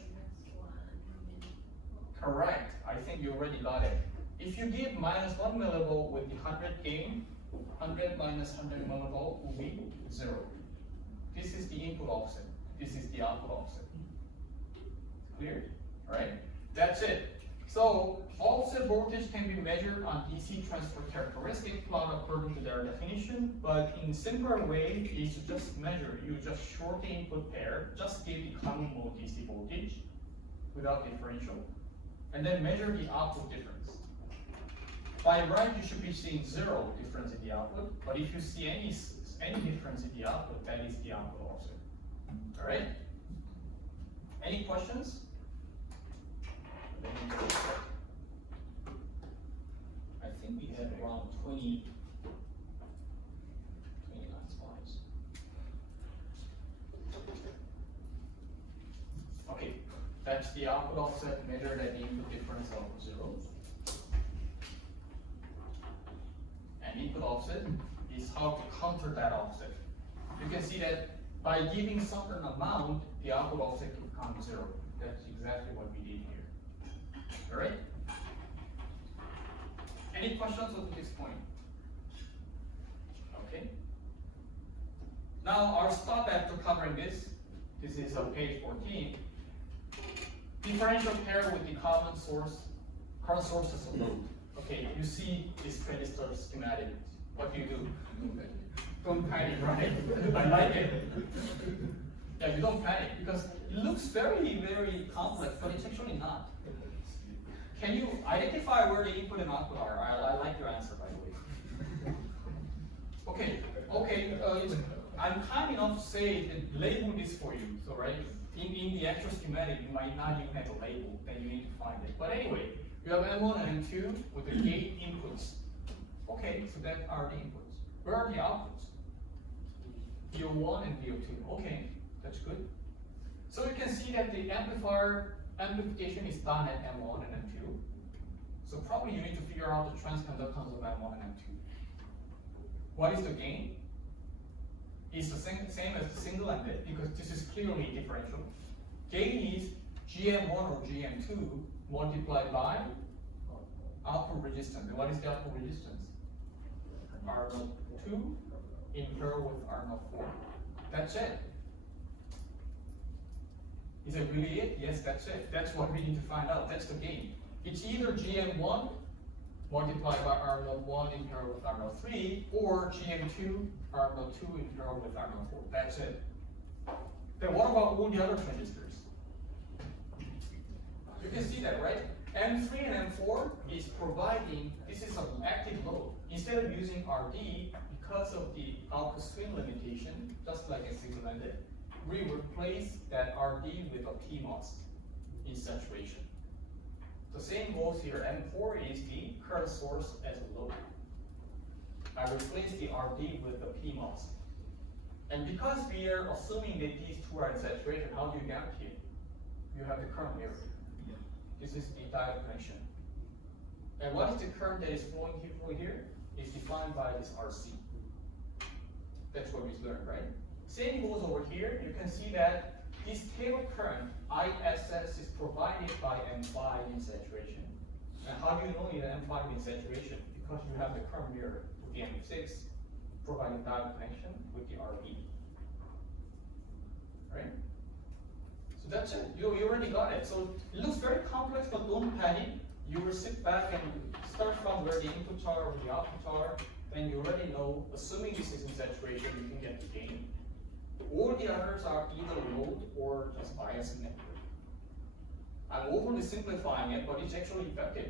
Correct. I think you already got it. If you give minus 1 millivolt with the 100 gain, 100 minus 100 millivolt will be 0. This is the input offset. This is the output offset. Clear? Right? That's it. So offset voltage can be measured on DC transfer characteristic plot according to their definition, but in simpler way is to just measure. You just short the input pair, just give the common mode DC voltage without differential, and then measure the output difference. By right, you should be seeing 0 difference in the output, but if you see any difference in the output, that is the output offset. All right? Any questions? I think we had around 29 slides. Okay, that's the output offset measured at the input difference of 0. And input offset is how to counter that offset. You can see that by giving certain amount, the output offset can become 0. That's exactly what we did here. All right? Any questions up to this point? Okay. Now, I'll stop after covering this. This is on page 14. Differential pair with the common source, current sources of load. Okay, you see this transistor schematic. What do? Don't panic, right? I like it. Yeah, you don't panic because it looks very, very complex, but it's actually not. Can you identify where the input and output are? I like your answer, by the way. Okay, I'm kind enough to say that label this for you. So, right, in the actual schematic, you might not even have a label, then you need to find it. But anyway, you have M1 and M2 with the gate inputs. Okay, so that are the inputs. Where are the outputs? VO1 and VO2. Okay, that's good. So you can see that the amplification is done at M1 and M2. So probably you need to figure out the transconductance of M1 and M2. What is the gain? It's the same as the single-ended because this is clearly differential. Gain is GM1 or GM2 multiplied by output resistance. And what is the output resistance? R02 in pair with R04. That's it. Is it really it? Yes, that's it. That's what we need to find out. That's the gain. It's either GM1 multiplied by R01 in pair with R03 or GM2 R02 in pair with R04. That's it. Then what about all the other transistors? You can see that, right? M3 and M4 is providing, this is an active load. Instead of using RD, because of the output swing limitation, just like a single-ended, we replace that RD with a PMOS in saturation. The same goes here. M4 is the current source as a load. I replace the RD with the PMOS. And because we are assuming that these two are in saturation, how do you guarantee it? You have the current mirror. This is the diode connection. And what is the current that is flowing through here? It's defined by this RC. That's what we learned, right? Same goes over here. You can see that this table current, ISS, is provided by M5 in saturation. And how do you know it's M5 in saturation? Because you have the current mirror with the M6 providing diode connection with the RB. Right? So that's it. You already got it. So it looks very complex, but don't panic. You will sit back and start from where the inputs are or the outputs are. Then you already know, assuming this is in saturation, you can get the gain. All the others are either load or just bias network. I'm overly simplifying it, but it's actually effective.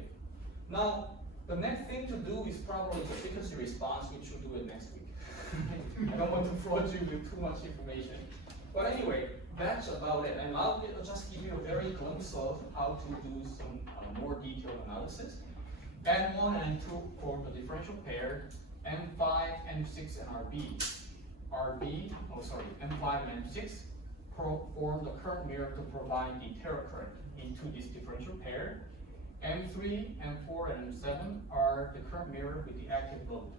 Now, the next thing to do is probably the frequency response, which we'll do it next week. I don't want to flood you with too much information. But anyway, that's about it. And I'll just give you a very glimpse of how to do some more detailed analysis. N1 and N2 form the differential pair, M5, M6, and M5 and M6 form the current mirror to provide the terra current into this differential pair. M3, M4, and M7 are the current mirror with the active load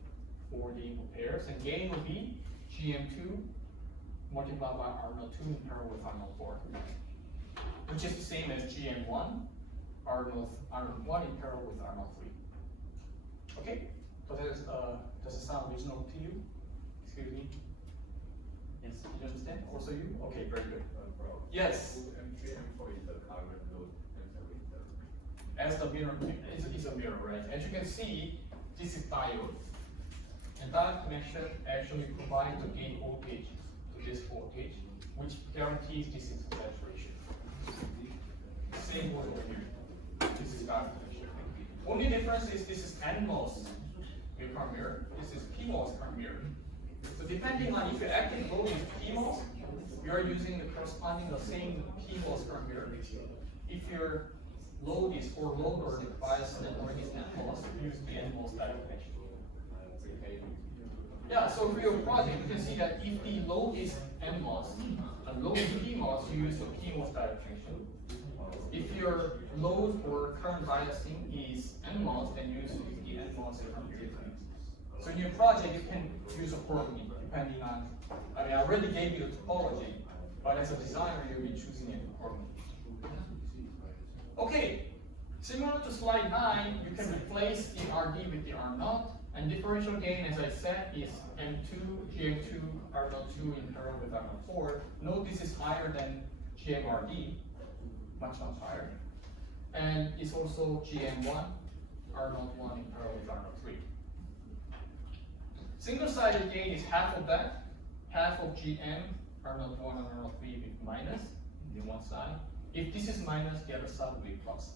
for the input pairs, and gain will be GM2 multiplied by R02 in parallel with R04, which is the same as GM1, R01 in parallel with R03. Okay, so does it sound reasonable to you? Excuse me. Yes, did you understand? Also you? Okay, very good. Yes. M3 and M4 is the current load, M7 is the. As the mirror is a mirror, right? As you can see, this is diode. And diode connection actually provides the gate voltage to this voltage, which guarantees this is saturation. Same goes over here. This is diode connection. Only difference is this is NMOS current mirror. This is PMOS current mirror. So depending on if your active load is PMOS, you are using the corresponding the same PMOS current mirror. If your load is for load or the bias network is NMOS, use the NMOS diode connection. Yeah, so for your project, you can see that if the load is NMOS and load is PMOS, you use the PMOS diode connection. If your load or current biasing is NMOS, then use the NMOS current mirror. So in your project, you can use accordingly, depending on, I already gave you the topology, but as a designer, you'll be choosing it accordingly. Okay, similar to slide 9, you can replace the RD with the R0, and differential gain, as I said, is M2, GM2, R02 in parallel with R04. Note this is higher than GMRD, much higher. And it's also GM1, R01 in parallel with R03. Single-sided gain is half of that, half of GM, R01 and R03 with minus in the one side. If this is minus, the other side will be plus.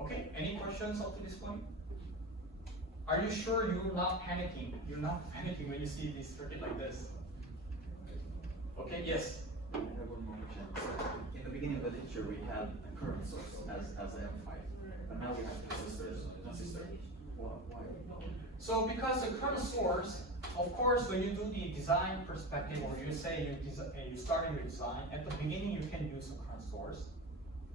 Okay, any questions up to this point? Are you sure you're not panicking? You're not panicking when you see this circuit like this? Okay, yes? I have one more question. In the beginning of the lecture, we had a current source as M5, but now we have transistor. Why? So because the current source, of course, when you do the design perspective, or you say you're starting your design, at the beginning you can use a current source,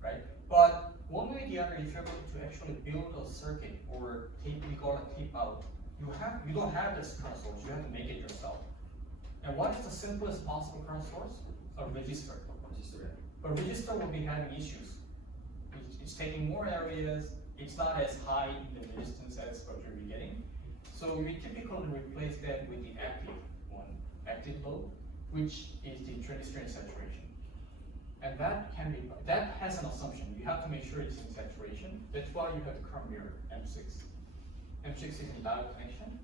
right? But one way or the other, if you're going to actually build a circuit or we call it tape out, you don't have this current source. You have to make it yourself. And what is the simplest possible current source? A resistor. A resistor will be having issues. It's taking more areas. It's not as high in the resistance as what you're getting. So we typically replace that with the active one, active load, which is the transistorian saturation. And that has an assumption. You have to make sure it's in saturation. That's why you have the current mirror, M6. M6 is in diode connection.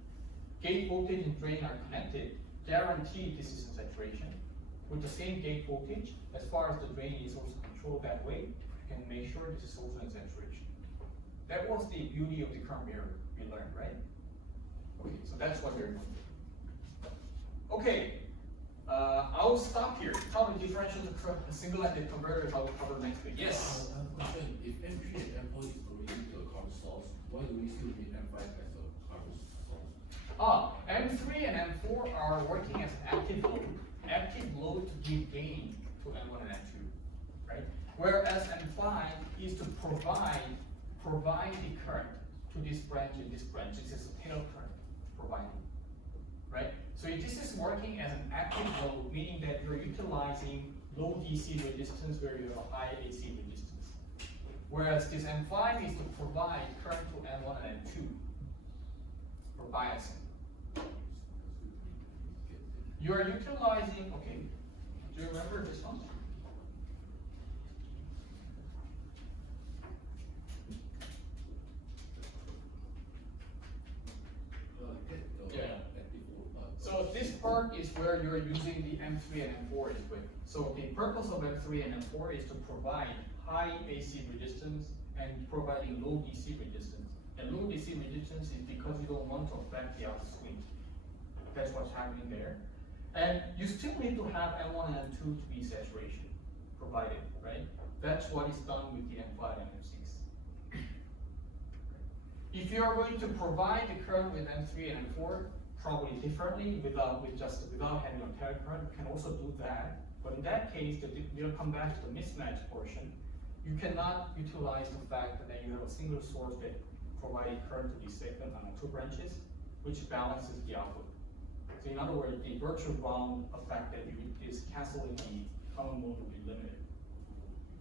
Gate voltage and drain are connected. Guaranteed this is in saturation. With the same gate voltage, as far as the drain is also controlled that way, you can make sure this is also in saturation. That was the beauty of the current mirror we learned, right? Okay, so that's what we're doing. Okay, I'll stop here. How to differentiate the single-ended converters, I'll cover next week. Yes? Question, if M3 and M4 is already the current source, why do we still need M5 as a current source? M3 and M4 are working as active load to give gain to M1 and M2, right? provide the current to this branch and this branch. This is a tail current provided, right? So if this is working as an active load, meaning that you're utilizing low DC resistance where you have a high AC resistance. Whereas this M5 is to provide current to M1 and M2 for biasing. You are utilizing, okay, do you remember this one? Yeah. So this part is where you're using the M3 and M4 is with. So the purpose of M3 and M4 is to provide high AC resistance and providing low DC resistance. And low DC resistance is because you don't want to affect the output swing. That's what's happening there. And you still need to have M1 and M2 to be saturation provided, right? That's what is done with the M5 and M6. If you are going to provide the current with M3 and M4, probably differently without having a tail current, you can also do that. But in that case, we'll come back to the mismatch portion. You cannot utilize the fact that you have a single source that provides current to the segment on two branches, which balances the output. So in other words, the virtual ground effect that is canceling the common mode will be limited.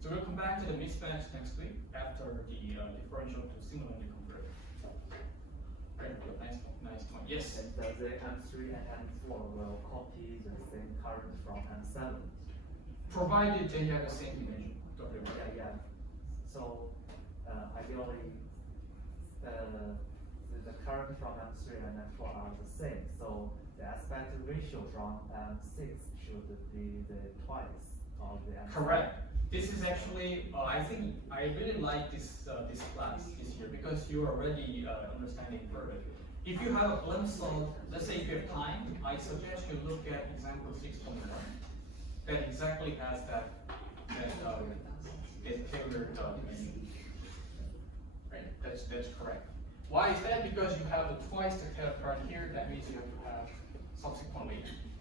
So we'll come back to the mismatch next week after the differential to similarly convert. Right, nice point. Yes? And does the M3 and M4 will copy the same current from M7? Provided they have the same dimension. Yeah. So ideally, the current from M3 and M4 are the same. So the aspect ratio from M6 should be the twice of the M7. Correct. This is actually, I think I really like this class this year because you're already understanding further. If you have a glimpse of, let's say if you have time, I suggest you look at example 6.1. That exactly has that tailored dimension. Right? That's correct. Why is that? Because you have twice the tail current here. That means you have to have subsequently.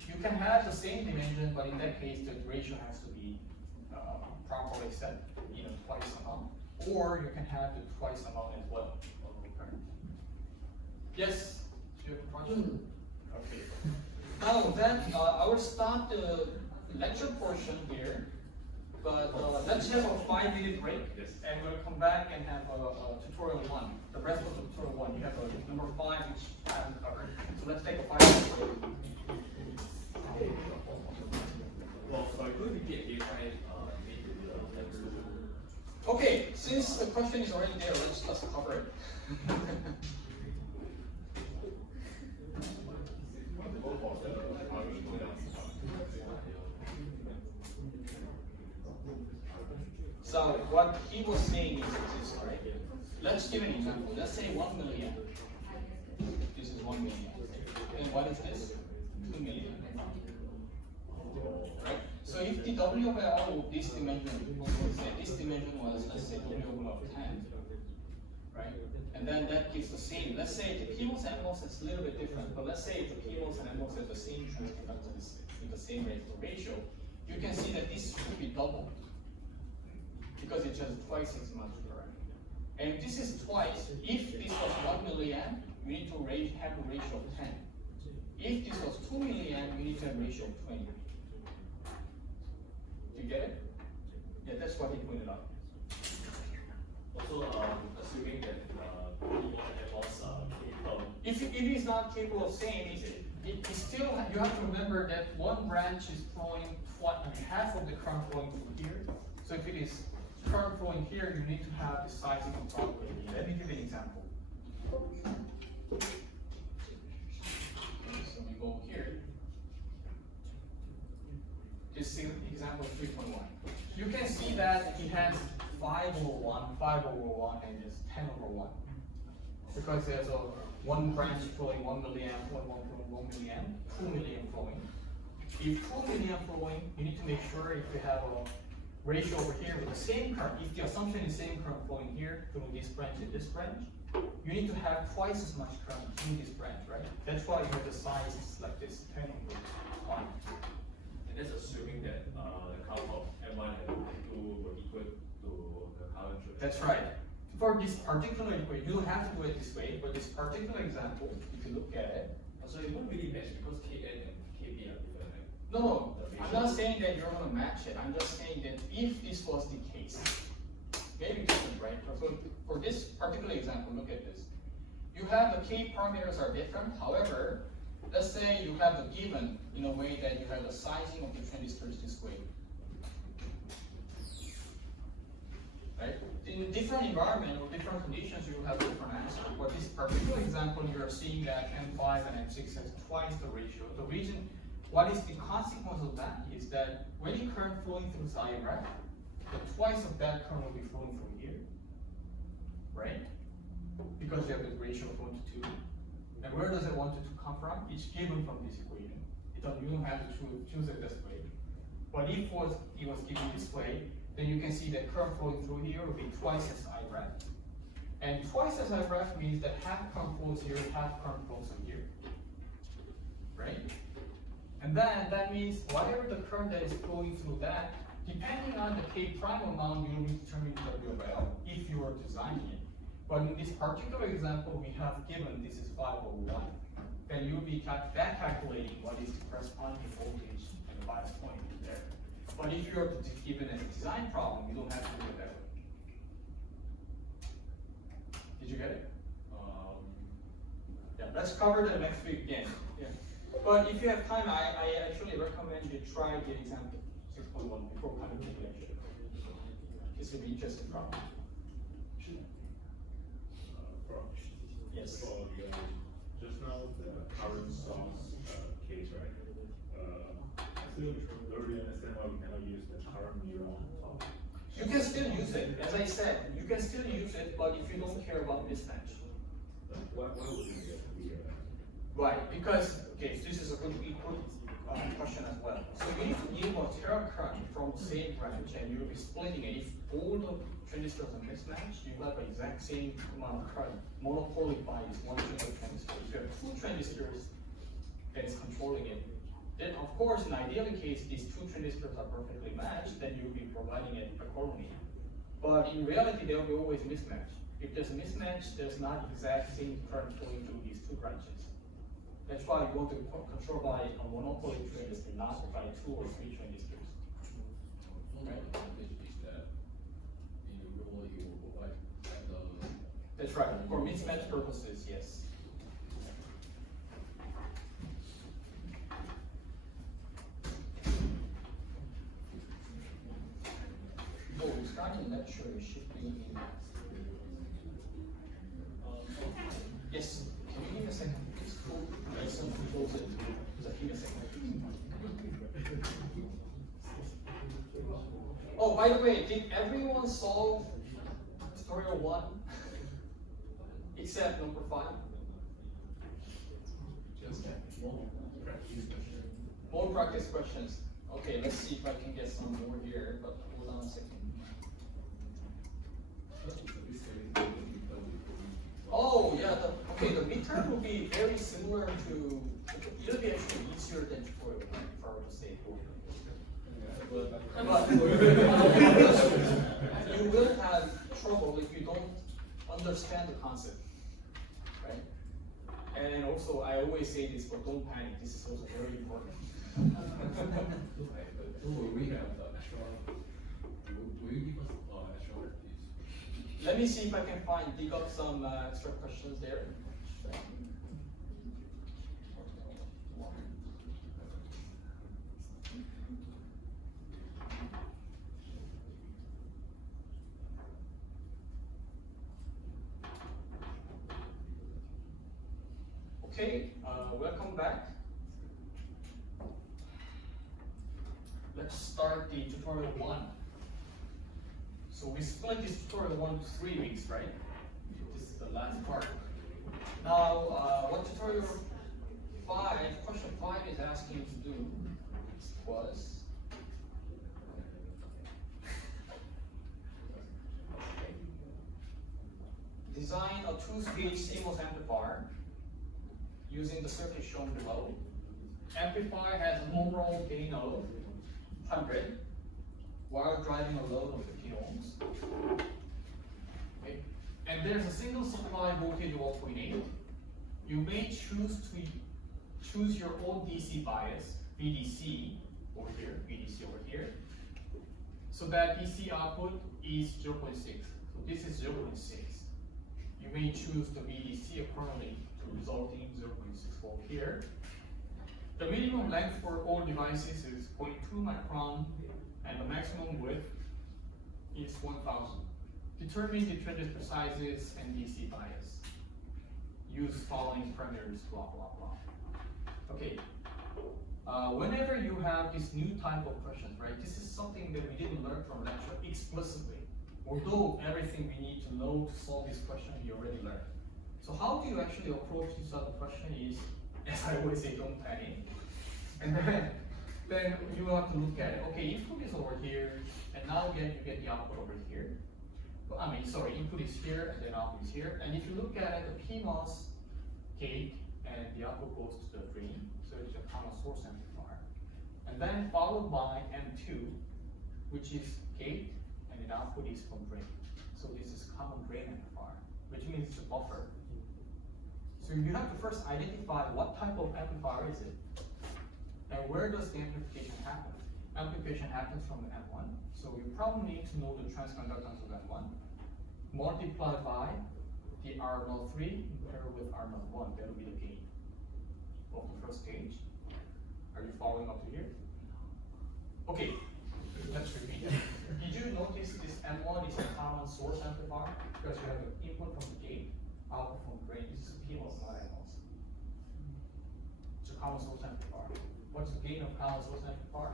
You can have the same dimension, but in that case, the ratio has to be properly set, twice amount, or you can have the twice amount as well. Yes? Do you have a question? Okay. Now then, I will start the lecture portion here, but let's have a 5-minute break, and we'll come back and have a tutorial 1. The rest of the tutorial 1, you have a number 5, which I haven't covered. So let's take a 5-minute break. Well, sorry, could you repeat again? Okay, since the question is already there, let's just cover it. So what he was saying is this, right? Let's give an example. Let's say 1 million. This is 1 million. And what is this? 2 million. Right? So if the W by L of this dimension, this dimension was, let's say, W of 10, right? And then that gives the same. Let's say the PMOS and NMOS is a little bit different, but let's say the PMOS and NMOS have the same transconductance with the same ratio. You can see that this should be double because it has twice as much current. And if this is twice, if this was 1 milliamp, you need to have a ratio of 10. If this was 2 milliamp, you need to have a ratio of 20. Do you get it? Yeah, that's what he pointed out. Also, assuming that PMOS are capable. If it is not capable of saying, it still, you have to remember that one branch is flowing half of the current flowing through here. So if it is current flowing here, you need to have the sizing of probability. Let me give you an example. So we go here. This is example 3.1. You can see that it has 5 over 1, 5 over 1, and it's 10 over 1. Because there's one branch flowing 1 milliamp, one flowing 1 milliamp, 2 milliamp flowing. If 2 milliamp flowing, you need to make sure if you have a ratio over here with the same current, if the assumption is same current flowing here through this branch and this branch, you need to have twice as much current in this branch, right? That's why you have the size like this, 10 over 1. And that's assuming that the current of M1 and M2 will equal to the current differential. That's right. For this particular equation, you don't have to do it this way, but this particular example, if you look at it, So it won't really match because Kn and Kb are different, right? no, I'm not saying that you're gonna match it, I'm just saying that if this was the case, maybe different, right? So for this particular example, look at this. You have the K parameters are different, however, let's say you have the given in a way that you have the sizing of the transistors this way. Right? In different environment or different conditions, you will have a different answer. But this particular example, you are seeing that M5 and M6 has twice the ratio. The reason, what is the consequence of that is that when the current flowing through the IRF, the twice of that current will be flowing through here, right? Because you have the ratio of 1 to 2. And where does it want it to come from? It's given from this equation. You don't have to choose it this way. But if it was given this way, then you can see that current flowing through here will be twice as IREF. And twice as IREF means that half current flows here, half current flows in here. Right? And then that means whatever the current that is flowing through that, depending on the K prime amount, you will be determining W of L if you are designing it. But in this particular example, we have given this is 501. Then you'll be back calculating what is the corresponding voltage and the bias point there. But if you're given as a design problem, you don't have to do it that way. Did you get it? Yeah, let's cover that next week again. Yeah. But if you have time, I actually recommend you try the example 6.1 before coming to the lecture. This will be interesting problem. Yes. For the, just now, the current source case, right? I still don't really understand why we cannot use the current mirror on top. You can still use it, as I said, you can still use it, but if you don't care about mismatch. Why would we get the Right, because, okay, this is a good question as well. So you need to give a terra current from the same branch and you'll be splitting it. If all the transistors are mismatched, you have the exact same amount of current, monopoly by this one single transistor. If you have two transistors that is controlling it, then of course in ideal case these two transistors are perfectly matched, then you'll be providing it accordingly. But in reality there will be always mismatch. If there's a mismatch, there's not exact same current flowing through these two branches. That's why you want to control by a monopoly transistor, not by 2 or 3 transistors. Only advantage is that in the real world you will provide the. That's right. For mismatch purposes, yes. Oh, starting lecture should be in. Yes. Can you give me a second, please? Listen to close it. Just give me a second. Oh, by the way, did everyone solve tutorial 1? Except number 5? Just more practice question. More practice questions. Okay, let's see if I can get some more here, but hold on a second. Oh, yeah, the midterm will be very similar to, it'll be actually easier than tutorial 1, if I were to say. But you will have trouble if you don't understand the concept, right? And also, I always say this, but don't panic, this is also very important. Will we have the extra, will you give us extra practice? Let me see if I can dig up some extra questions there. Okay, welcome back. Let's start the tutorial 1. So we split this tutorial 1 to 3 weeks, right? This is the last part. Now, what tutorial 5, question 5 is asking you to do was design a 2-stage CMOS amplifier using the circuit shown below. Amplifier has an overall gain of 100 while driving a load of 50 ohms. and there's a single supply voltage of 1.8, you may choose your own DC bias, VDC over here, so that DC output is 0.6. So this is 0.6. You may choose the VDC accordingly to result in 0.6 volt here. The minimum length for all devices is 0.2 micron, and the maximum width is 1000. Determine the transistor sizes and DC bias. Use following parameters, blah, blah, blah. Okay. Whenever you have this new type of questions, right, this is something that we didn't learn from lecture explicitly. Although everything we need to know to solve this question, we already learned. So how do you actually approach this other question is, as I always say, don't panic. And then you have to look at it. Okay, input is over here, and now again you get the output over here. Well, I mean, sorry, input is here, and then output is here. And if you look at it, the PMOS gate, and the output goes to the drain, so it's a common source amplifier. And then followed by M2, which is gate, and the output is from drain. So this is common drain amplifier, which means it's a buffer. So you have to first identify what type of amplifier is it, and where does the amplification happen? Amplification happens from the M1, so you probably need to know the transconductance of M1, multiplied by the R03 paired with R01, that will be the gain of the first stage. Are you following up to here? Okay, let's repeat. Did you notice this M1 is a common source amplifier? Because you have an input from the gate, output from drain. This is PMOS, not NMOS. It's a common source amplifier. What's the gain of common source amplifier?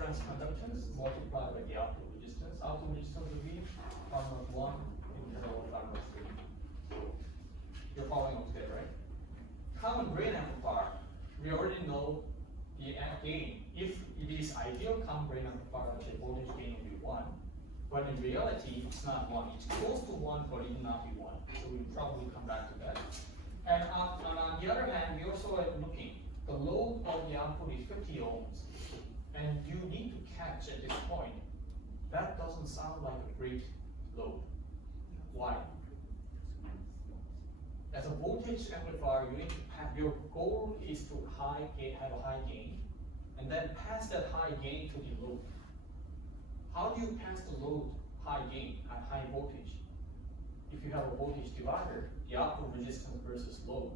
Transconductance multiplied by the output resistance. Output resistance will be R01 in parallel with R03. You're following up together, right? Common drain amplifier, we already know the gain. If it is ideal common drain amplifier, the voltage gain will be 1. But in reality, it's not 1. It's close to 1, but it will not be 1. So we'll probably come back to that. And on the other hand, we also are looking. The load of the output is 50 ohms. And you need to catch at this point, that doesn't sound like a great load. Why? As a voltage amplifier, you need to your goal is to have a high gain, and then pass that high gain to the load. How do you pass the load high gain at high voltage? If you have a voltage divider, the output resistance versus load,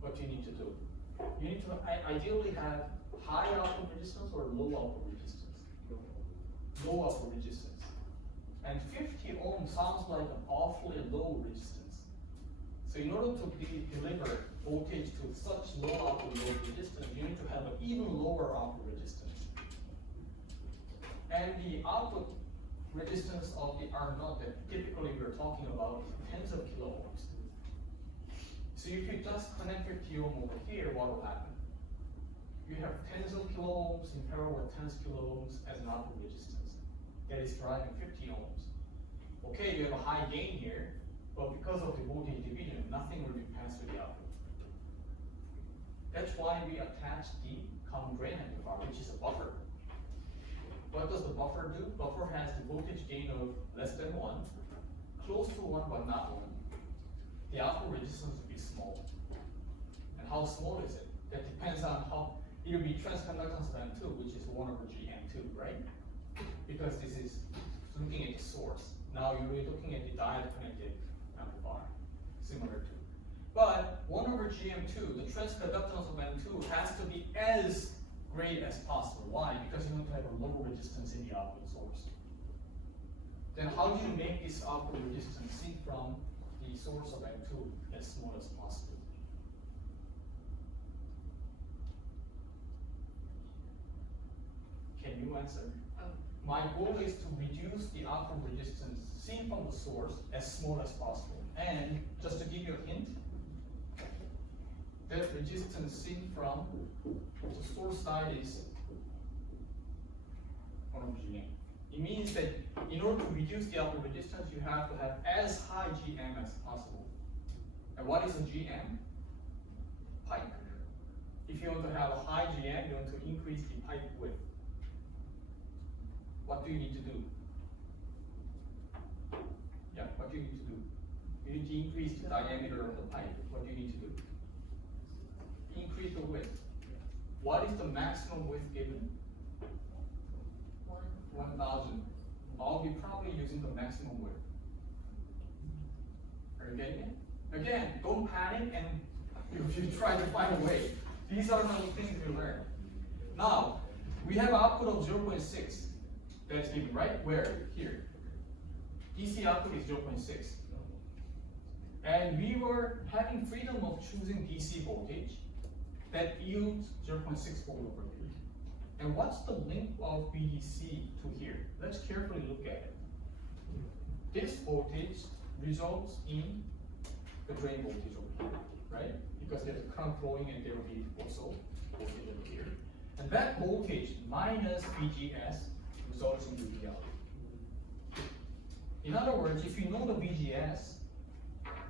what do you need to do? You need to ideally have high output resistance or low output resistance. Low output resistance. And 50 ohms sounds like an awfully low resistance. So in order to deliver voltage to such low output load resistance, you need to have an even lower output resistance. And the output resistance of the R0 that typically we're talking about is tens of kilo ohms. So if you just connect 50 ohm over here, what will happen? You have tens of kilo ohms in parallel with tens of kilo ohms as an output resistance that is driving 50 ohms. Okay, you have a high gain here, but because of the voltage division, nothing will be passed to the output. That's why we attach the common drain amplifier, which is a buffer. What does the buffer do? Buffer has the voltage gain of less than 1, close to 1 but not 1. The output resistance will be small. And how small is it? That depends on how, it will be transconductance of M2, which is 1 over GM2, right? Because this is looking at the source. Now you're looking at the diode connected amplifier, similar to. But 1 over GM2, the transconductance of M2 has to be as great as possible. Why? Because you don't have a low resistance in the output source. Then how do you make this output resistance seen from the source of M2 as small as possible? Can you answer? My goal is to reduce the output resistance seen from the source as small as possible. And just to give you a hint, that resistance seen from the source side is 1 over GM. It means that in order to reduce the output resistance, you have to have as high GM as possible. And what is a GM? Pipe. If you want to have a high GM, you want to increase the pipe width. What do you need to do? need to increase the diameter of the pipe. What do you need to do? Increase the width. What is the maximum width given? 1,000. I'll be probably using the maximum width. Are you getting it? Again, don't panic and you try to find a way. These are the things we learn. Now, we have output of 0.6. That's given, right? Where? Here. DC output is 0.6. And we were having freedom of choosing DC voltage that yields 0.6 volt over here. And what's the link of VDC to here? Let's carefully look at it. This voltage results in the drain voltage over here, right? Because there's current flowing and there will be also voltage over here. And that voltage minus VGS results in the VOut. In other words, if you know the VGS,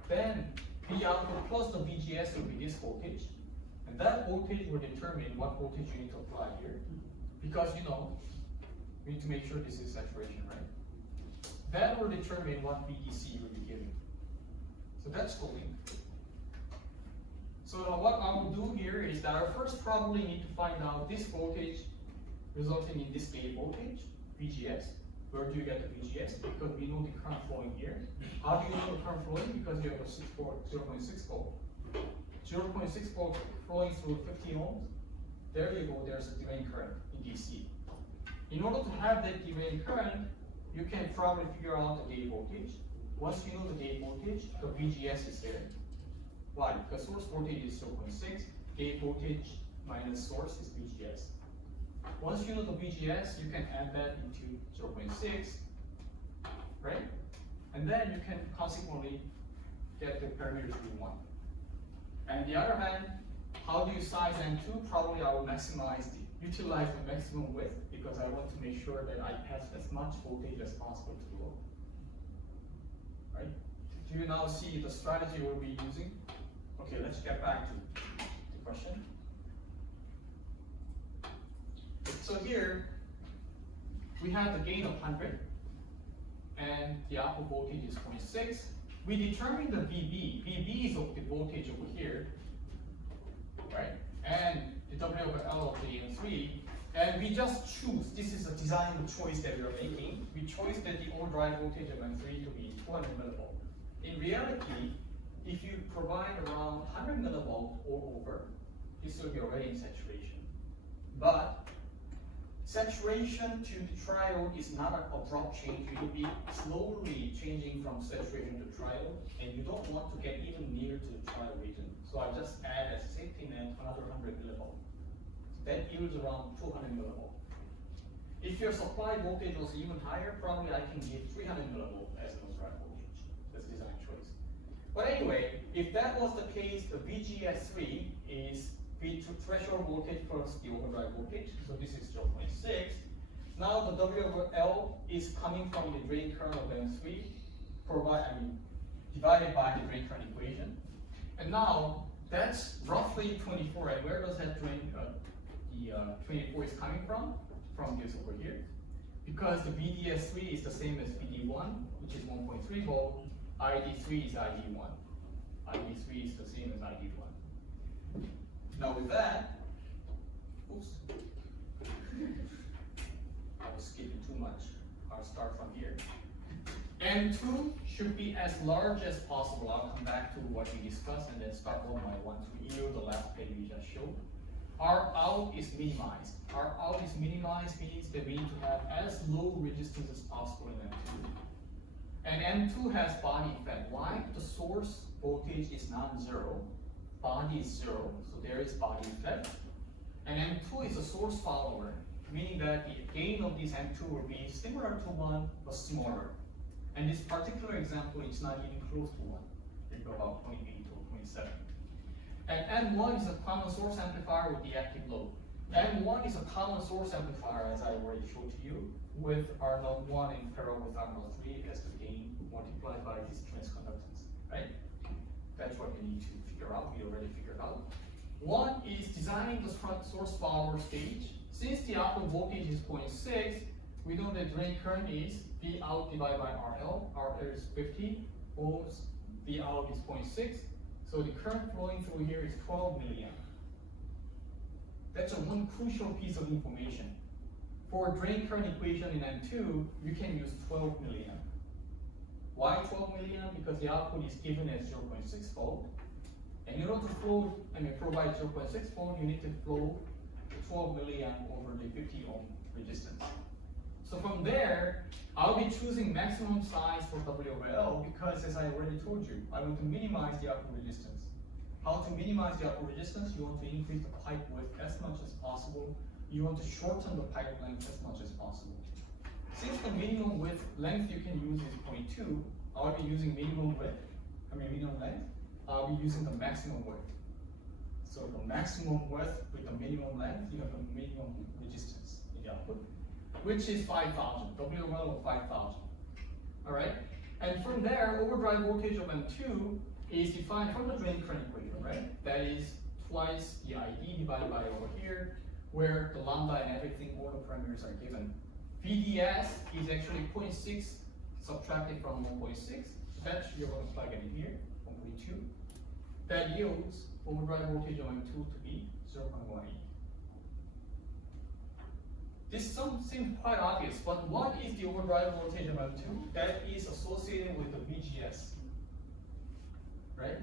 then V output plus the VGS will be this voltage. And that voltage will determine what voltage you need to apply here. Because you need to make sure this is saturation, right? That will determine what VDC will be giving. So that's the link. So what I will do here is that I first probably need to find out this voltage resulting in this gate voltage, VGS. Where do you get the VGS? Because we know the current flowing here. How do you know the current flowing? Because you have a 0.6 volt. 0.6 volt flowing through 15 ohms. There you go, there's a drain current in DC. In order to have that drain current, you can probably figure out the gate voltage. Once you know the gate voltage, the VGS is there. Why? Because source voltage is 0.6, gate voltage minus source is VGS. Once you know the VGS, you can add that into 0.6, right? And then you can consequently get the parameters you want. And the other hand, how do you size M2? Probably I will utilize the maximum width because I want to make sure that I pass as much voltage as possible to the load. Right? Do you now see the strategy we'll be using? Okay, let's get back to the question. So here, we have the gain of 100, and the output voltage is 0.6. We determine the VB. VB is of the voltage over here, right? And the W over L of the M3, and we just choose, this is a design choice that we are making. We chose that the overdrive voltage of M3 to be 200 millivolt. In reality, if you provide around 100 millivolt or over, this will be already in saturation. But saturation to the triode is not an abrupt change. You will be slowly changing from saturation to triode, and you don't want to get even near to the triode region. So I just add as a safety net another 100 millivolt. That yields around 200 millivolt. If your supply voltage was even higher, probably I can give 300 millivolt as an overdrive voltage. That's design choice. But anyway, if that was the case, the VGS3 is V2 threshold voltage plus the overdrive voltage. So this is 0.6. Now the W over L is coming from the drain current of M3, divided by the drain current equation. And now that's roughly 24. And where does that drain the 24 is coming from? From this over here. Because the VDS3 is the same as VD1, which is 1.3 volt. ID3 is ID1. ID3 is the same as ID1. Now with that, oops, I was skipping too much. I'll start from here. M2 should be as large as possible. I'll come back to what we discussed and then start one by one to yield the last page we just showed. Our out is minimized. Our out is minimized means that we need to have as low resistance as possible in M2. And M2 has body effect. Why? The source voltage is non-zero. Body is 0, so there is body effect. And M2 is a source follower, meaning that the gain of this M2 will be similar to 1, but smaller. And this particular example is not even close to 1. It's about 0.8 or 0.7. And M1 is a common source amplifier with the active load. M1 is a common source amplifier, as I already showed to you, with R node 1 in parallel with R node 3 as the gain multiplied by this transconductance, right? That's what you need to figure out. We already figured out. One is designing the source follower stage. Since the output voltage is 0.6, we know the drain current is V out divided by RL. RL is 50 ohms the out is 0.6, so the current flowing through here is 12 milliamp. That's one crucial piece of information. For drain current equation in M2, you can use 12 milliamp. Why 12 milliamp? Because the output is given as 0.6 volt. And in order to provide 0.6 volt, you need to flow 12 milliamp over the 50 ohm resistance. So from there, I'll be choosing maximum size for W over L because, as I already told you, I want to minimize the output resistance. How to minimize the output resistance? You want to increase the pipe width as much as possible. You want to shorten the pipe length as much as possible. Since the minimum width length you can use is 0.2, I'll be using minimum length. I'll be using the maximum width. So the maximum width with the minimum length, you have the minimum resistance in the output, which is 5,000, W of 5,000. All right? And from there, overdrive voltage of M2 is defined from the drain current equation, right? That is twice the ID divided by over here, where the lambda and everything, all the parameters are given. VDS is actually 0.6 subtracted from 1.6. That you're going to plug it in here, 1.2. That yields overdrive voltage of M2 to be 0.18. This seems quite obvious, but what is the overdrive voltage of M2? That is associated with the VGS, right?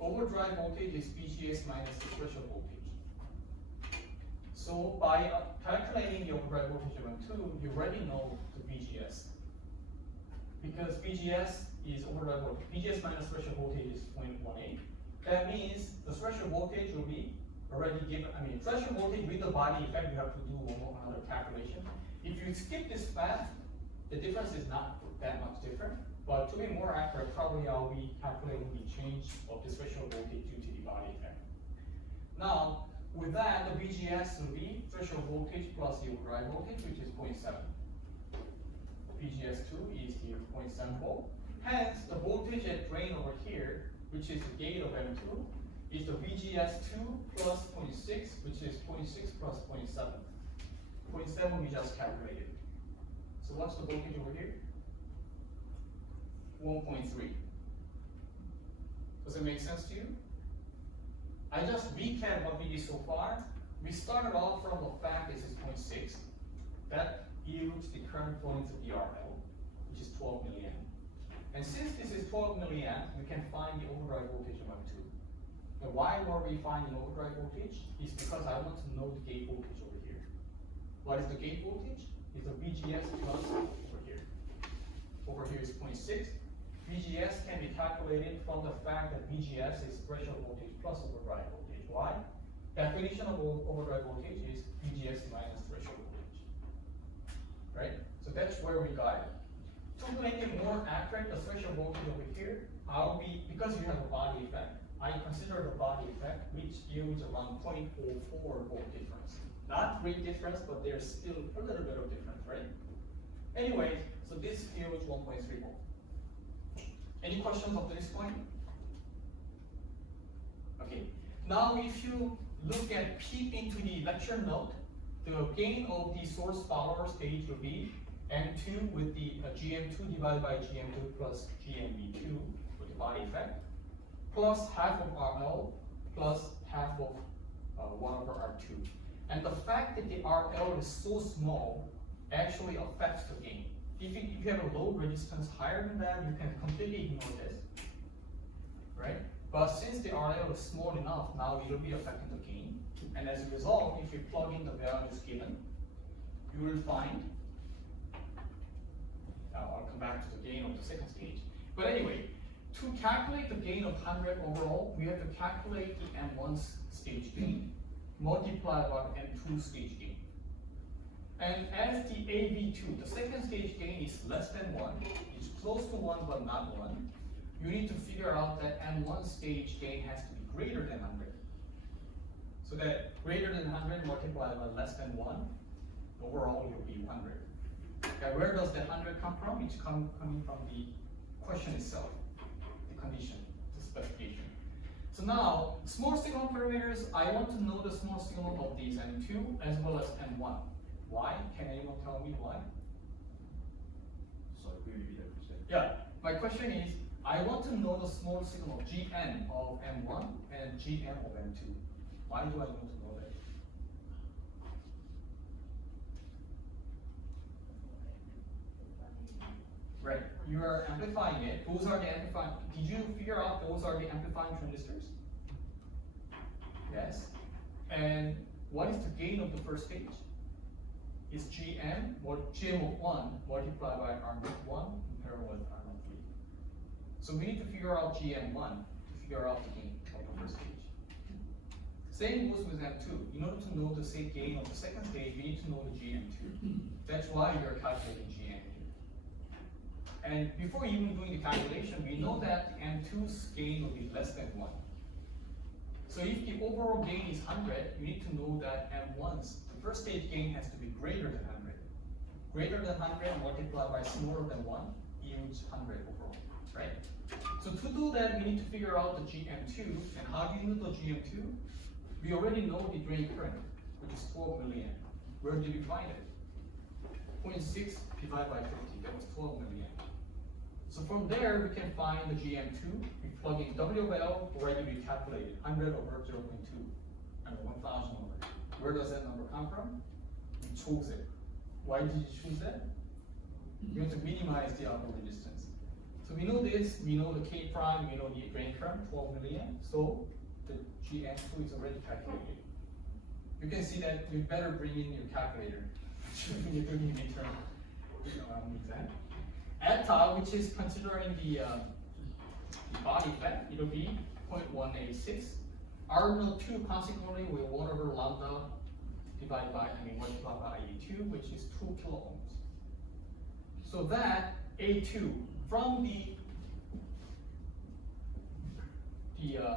Overdrive voltage is VGS minus the threshold voltage. So by calculating the overdrive voltage of M2, you already know the VGS. Because VGS is overdrive voltage. VGS minus threshold voltage is 0.18. That means the threshold voltage will be already given. Threshold voltage with the body effect, you have to do another calculation. If you skip this path, the difference is not that much different. But to be more accurate, probably I'll be calculating the change of the threshold voltage due to the body effect. Now, with that, the VGS will be threshold voltage plus the overdrive voltage, which is 0.7. VGS2 is here 0.7 volt. Hence, the voltage at drain over here, which is the gate of M2, is the VGS2 plus 0.6, which is 0.6 plus 0.7. 0.7 we just calculated. So what's the voltage over here? 1.3. Does it make sense to you? I just recap what we did so far. We started off from the fact this is 0.6. That yields the current flowing through the RL, which is 12 milliamp. And since this is 12 milliamp, we can find the overdrive voltage of M2. And why were we finding overdrive voltage? Is because I want to know the gate voltage over here. What is the gate voltage? It's the VGS plus over here. Over here is 0.6. VGS can be calculated from the fact that VGS is threshold voltage plus overdrive voltage. Why? Definition of overdrive voltage is VGS minus threshold voltage. Right? So that's where we got it. To make it more accurate, the threshold voltage over here, I'll be, because you have a body effect, I consider the body effect, which yields around 0.04 volt difference. Not great difference, but there's still a little bit of difference, right? Anyways, so this yields 1.3 volt. Any questions up to this point? Okay. Now, if you look at peep into the lecture note, the gain of the source follower stage will be M2 with the GM2 divided by GM2 plus GMB2 with the body effect, plus half of RL plus half of 1 over R2. And the fact that the RL is so small actually affects the gain. If you have a load resistance higher than that, you can completely ignore this, right? But since the RL is small enough, now it will be affecting the gain. And as a result, if you plug in the values given, you will find, I'll come back to the gain of the second stage. But anyway, to calculate the gain of 100 overall, we have to calculate the M1 stage gain, multiply by M2 stage gain. And as the AV2, the second stage gain is less than 1, it's close to 1 but not 1, you need to figure out that M1 stage gain has to be greater than 100. So that greater than 100 multiplied by less than 1, overall you'll be 100. Okay, where does that 100 come from? It's coming from the question itself, the condition, the specification. So now, small signal parameters, I want to know the small signal of these M2 as well as M1. Why? Can anyone tell me why? So could you repeat that question? Yeah, my question is, I want to know the small signal Gn of M1 and Gm of M2. Why do I want to know that? Right, you are amplifying it. Those are the amplifying. Did you figure out those are the amplifying transistors? Yes. And what is the gain of the first stage? It's Gm of 1 multiplied by R01 compared with R03. So we need to figure out Gm1 to figure out the gain of the first stage. Same goes with M2. In order to know the same gain of the second stage, we need to know the Gm2. That's why we are calculating Gm here. And before even doing the calculation, we know that M2's gain will be less than 1. So if the overall gain is 100, you need to know that M1's, the first stage gain has to be greater than 100. Greater than 100 multiplied by smaller than 1 yields 100 overall, right? So to do that, we need to figure out the Gm2. And how do you know the Gm2? We already know the drain current, which is 12 milliamp. Where did we find it? 0.6 divided by 50, that was 12 milliamp. So from there, we can find the Gm2. We plug in W of L, already we calculated 100 over 0.2, and 1,000 over. Where does that number come from? We chose it. Why did you choose that? We want to minimize the output resistance. So we know this, we know the K prime, we know the drain current, 12 milliamp. So the Gm2 is already calculated. You can see that you better bring in your calculator when you're doing the midterm exam. Eta, which is considering the body effect, it'll be 0.186. R02 consequently will 1 over lambda divided by, multiplied by A2, which is 2 kilo ohms. So that A2 from the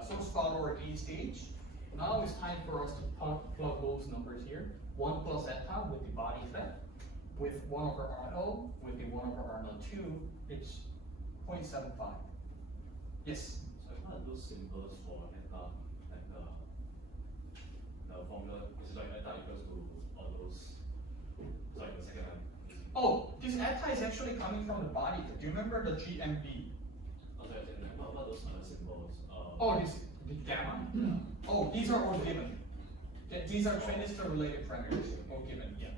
source follower A stage, now it's time for us to plug those numbers here. 1 plus eta with the body effect, with 1 over RL, with the 1 over RL2, it's 0.75. Yes? So what are those symbols for eta, like the formula, is it like eta equals to all those, like the second one? Oh, this eta is actually coming from the body. Do you remember the GMB? What are those other symbols? Oh, this the gamma? Oh, these are all given. These are transistor-related parameters, all given, yeah.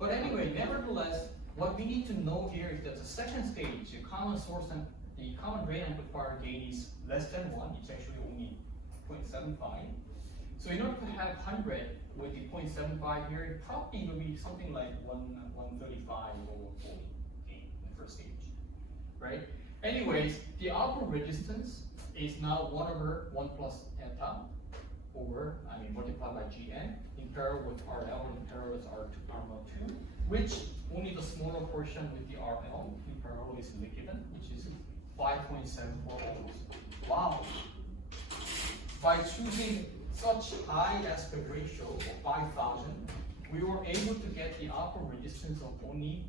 But anyway, nevertheless, what we need to know here is that the second stage, the common source and the common drain amplifier gain is less than 1. It's actually only 0.75. So in order to have 100 with the 0.75 here, it probably will be something like 135 over 40 gain in the first stage, right? Anyways, the output resistance is now 1 over 1 plus eta over, multiplied by Gn in parallel with RL in parallel with RL2, which only the smaller portion with the RL in parallel is given, which is 5.74 ohms. Wow! By choosing such high aspect ratio of 5,000, we were able to get the output resistance of only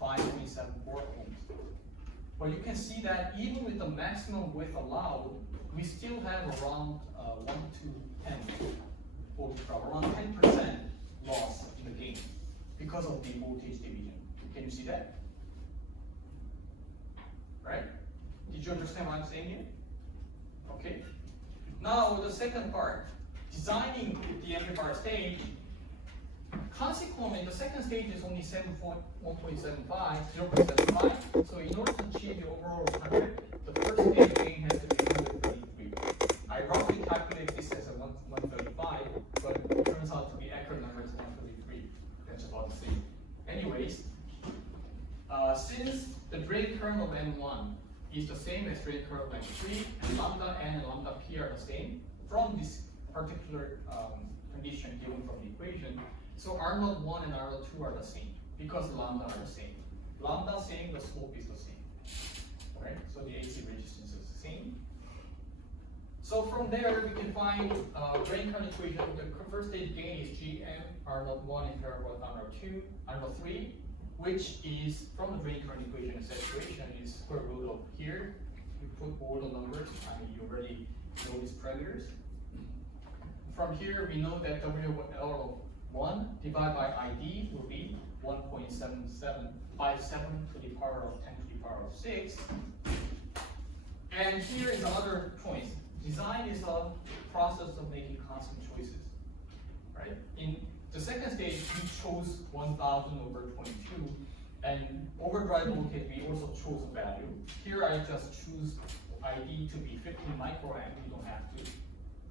5.74 ohms. But you can see that even with the maximum width allowed, we still have around 1 to 10, around 10% loss in the gain because of the voltage division. Can you see that? Right? Did you understand what I'm saying here? Okay. Now the second part, designing the amplifier stage. Consequently, the second stage is only 1.75, 0.75. So in order to achieve the overall 100, the first stage gain has to be 133. I roughly calculate this as a 135, but it turns out to be accurate number is 133. That's about the same. Anyways, since the drain current of N1 is the same as drain current of N3, and lambda n and lambda p are the same from this particular condition given from the equation. So R01 and R02 are the same because lambda are the same. Lambda same, the slope is the same. Right? So the AC resistance is the same. So from there we can find drain current equation. The first stage gain is Gm R01 in parallel with R02, R03, which is from the drain current equation of saturation is square root of here. We put all the numbers. You already know these parameters. From here we know that W L of 1 divided by ID will be 1.7757 to the power of 10 to the power of 6. And here is another choice. Design is a process of making constant choices, right? In the second stage, we chose 1000 over 22, and overdrive voltage, we also chose a value. Here I just choose ID to be 50 microamp, you don't have to.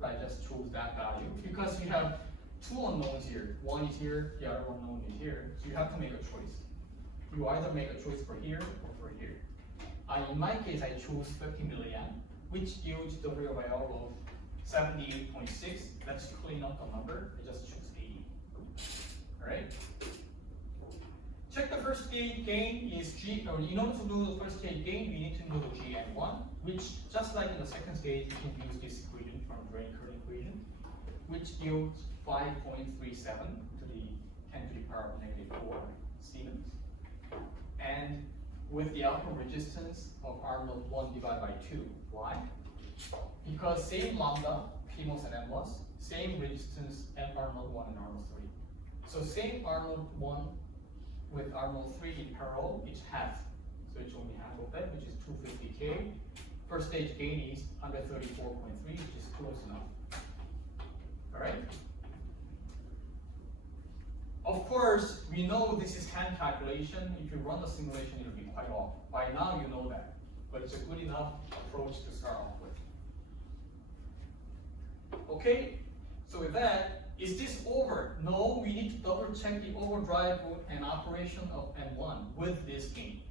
I just chose that value because you have two unknowns here. One is here, the other unknown is here, so you have to make a choice. You either make a choice for here or for here. In my case, I chose 50 milliamp, which yields the real value of 78.6. Let's clean up the number. I just choose 80. All right. Check the first stage gain is G, or in order to do the first stage gain, we need to know the GN1, which just like in the second stage, you can use this equation from drain current equation, which yields 5.37 to the 10 to the power of -4 Siemens. And with the output resistance of R01 divided by 2. Why? Because same lambda, PMOS and NMOS, same resistance at R01 and R03. So same R01 with R03 in parallel, it's half. So it's only half of that, which is 250K. First stage gain is 134.3, which is close enough. All right? Of course, we know this is hand calculation. If you run the simulation, it'll be quite off. By now, you know that. But it's a good enough approach to start off with. Okay, so with that, is this over? No, we need to double check the overdrive and operation of N1 with this gain.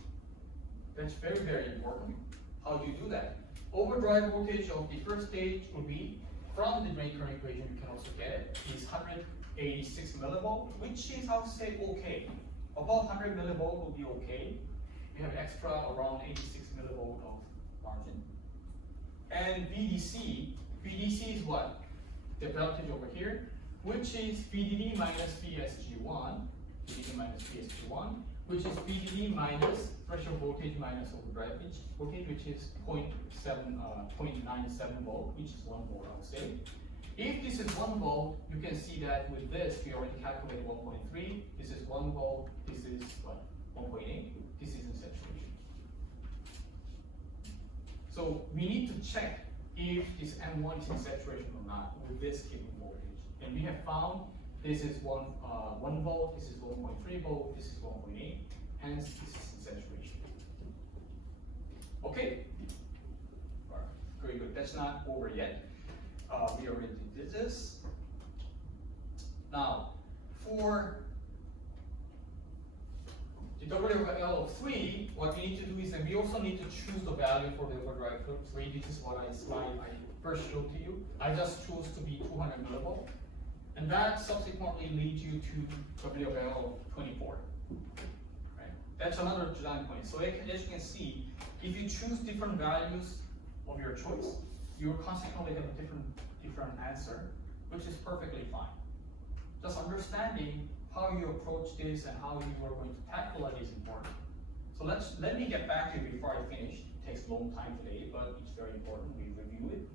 That's very, very important. How do you do that? Overdrive voltage of the first stage will be, from the drain current equation you can also get it, is 186 millivolt, which is, I would say, okay. Above 100 millivolt will be okay. We have extra around 86 millivolt of margin. And VDC is what? The voltage over here, which is VDD minus VSG1, which is VDD minus threshold voltage minus overdrive voltage, which is 0.97 volt, which is 1 volt, I would say. If this is 1 volt, you can see that with this, we already calculated 1.3. This is 1 volt, this is what? 1.8. This is in saturation. So we need to check if this M1 is in saturation or not with this given voltage. And we have found this is 1 volt, this is 1.3 volt, this is 1.8, hence this is in saturation. Okay. All right. Very good. That's not over yet. We already did this. Now, for the WL of 3, what we need to do is that we also need to choose the value for the overdrive 3. This is what I first showed to you. I just chose to be 200 millivolt. And that subsequently leads you to WL of 24. Right? That's another design point. So as you can see, if you choose different values of your choice, you will consequently have a different answer, which is perfectly fine. Just understanding how you approach this and how you are going to tackle it is important. So let me get back to you before I finish. It takes a long time today, but it's very important we review it.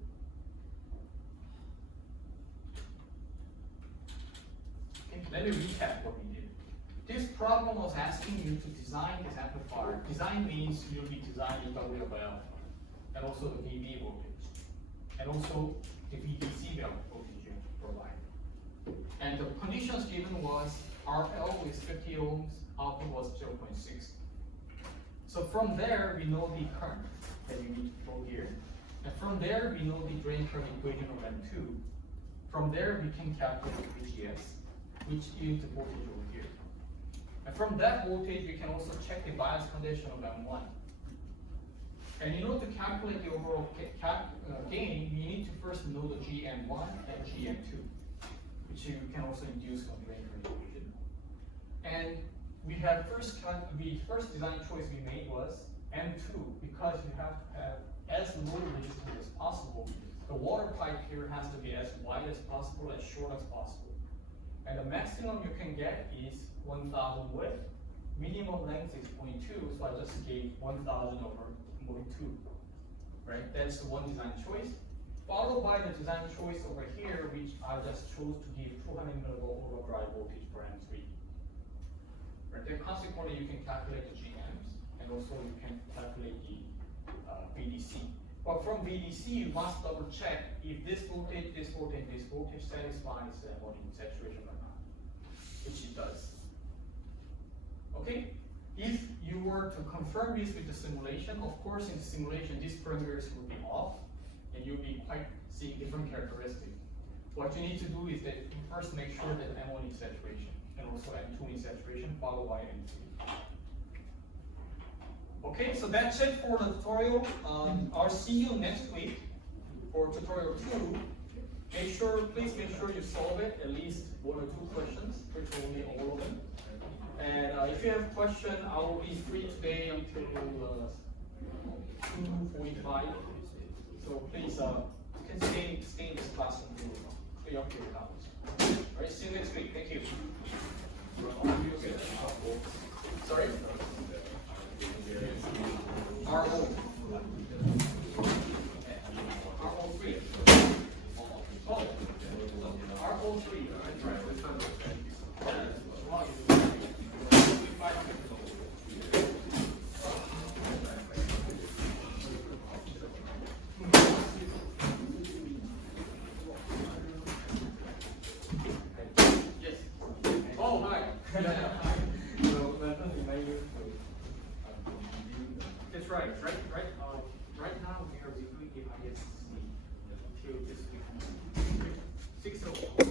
Okay, let me recap what we did. This problem was asking you to design this amplifier. Design means you'll be designing WL and also the VB voltage, and also the VDC voltage you provide. And the conditions given was RL is 50 ohms, output was 0.6. So from there, we know the current that you need to flow here. And from there, we know the drain current equation of M2. From there, we can calculate VGS, which is the voltage over here. And from that voltage, we can also check the bias condition of M1. And in order to calculate the overall gain, we need to first know the GN1 and GN2, which you can also induce from the drain current equation. And the first design choice we made was M2, because you have to have as low resistance as possible. The water pipe here has to be as wide as possible, as short as possible. And the maximum you can get is 1,000 width. Minimum length is 0.2, so I just gave 1,000 over 0.2. Right? That's the one design choice. Followed by the design choice over here, which I just chose to give 200 millivolt overdrive voltage for M3. Right? Then consequently, you can calculate the GMs, and also you can calculate the VDC. But from VDC, you must double check if this voltage satisfies the volume saturation or not, which it does. Okay? If you were to confirm this with the simulation, of course in the simulation these parameters will be off, and you'll be quite seeing different characteristics. What you need to do is that you first make sure that M1 is saturation, and also M2 is saturation, followed by M3. Okay, so that's it for the tutorial. I'll see you next week for tutorial 2. Please make sure you solve it, at least 1 or 2 questions, preferably all of them. And if you have questions, I will be free today until 2:45. So please, you can stay in this class until clear up your doubts. All right, see you next week. Thank you. Sorry? RO. RO3. Oh, RO3. That's right. Yes. Oh, hi. That's right. Right now we are reviewing the ISC until this week. 6:00.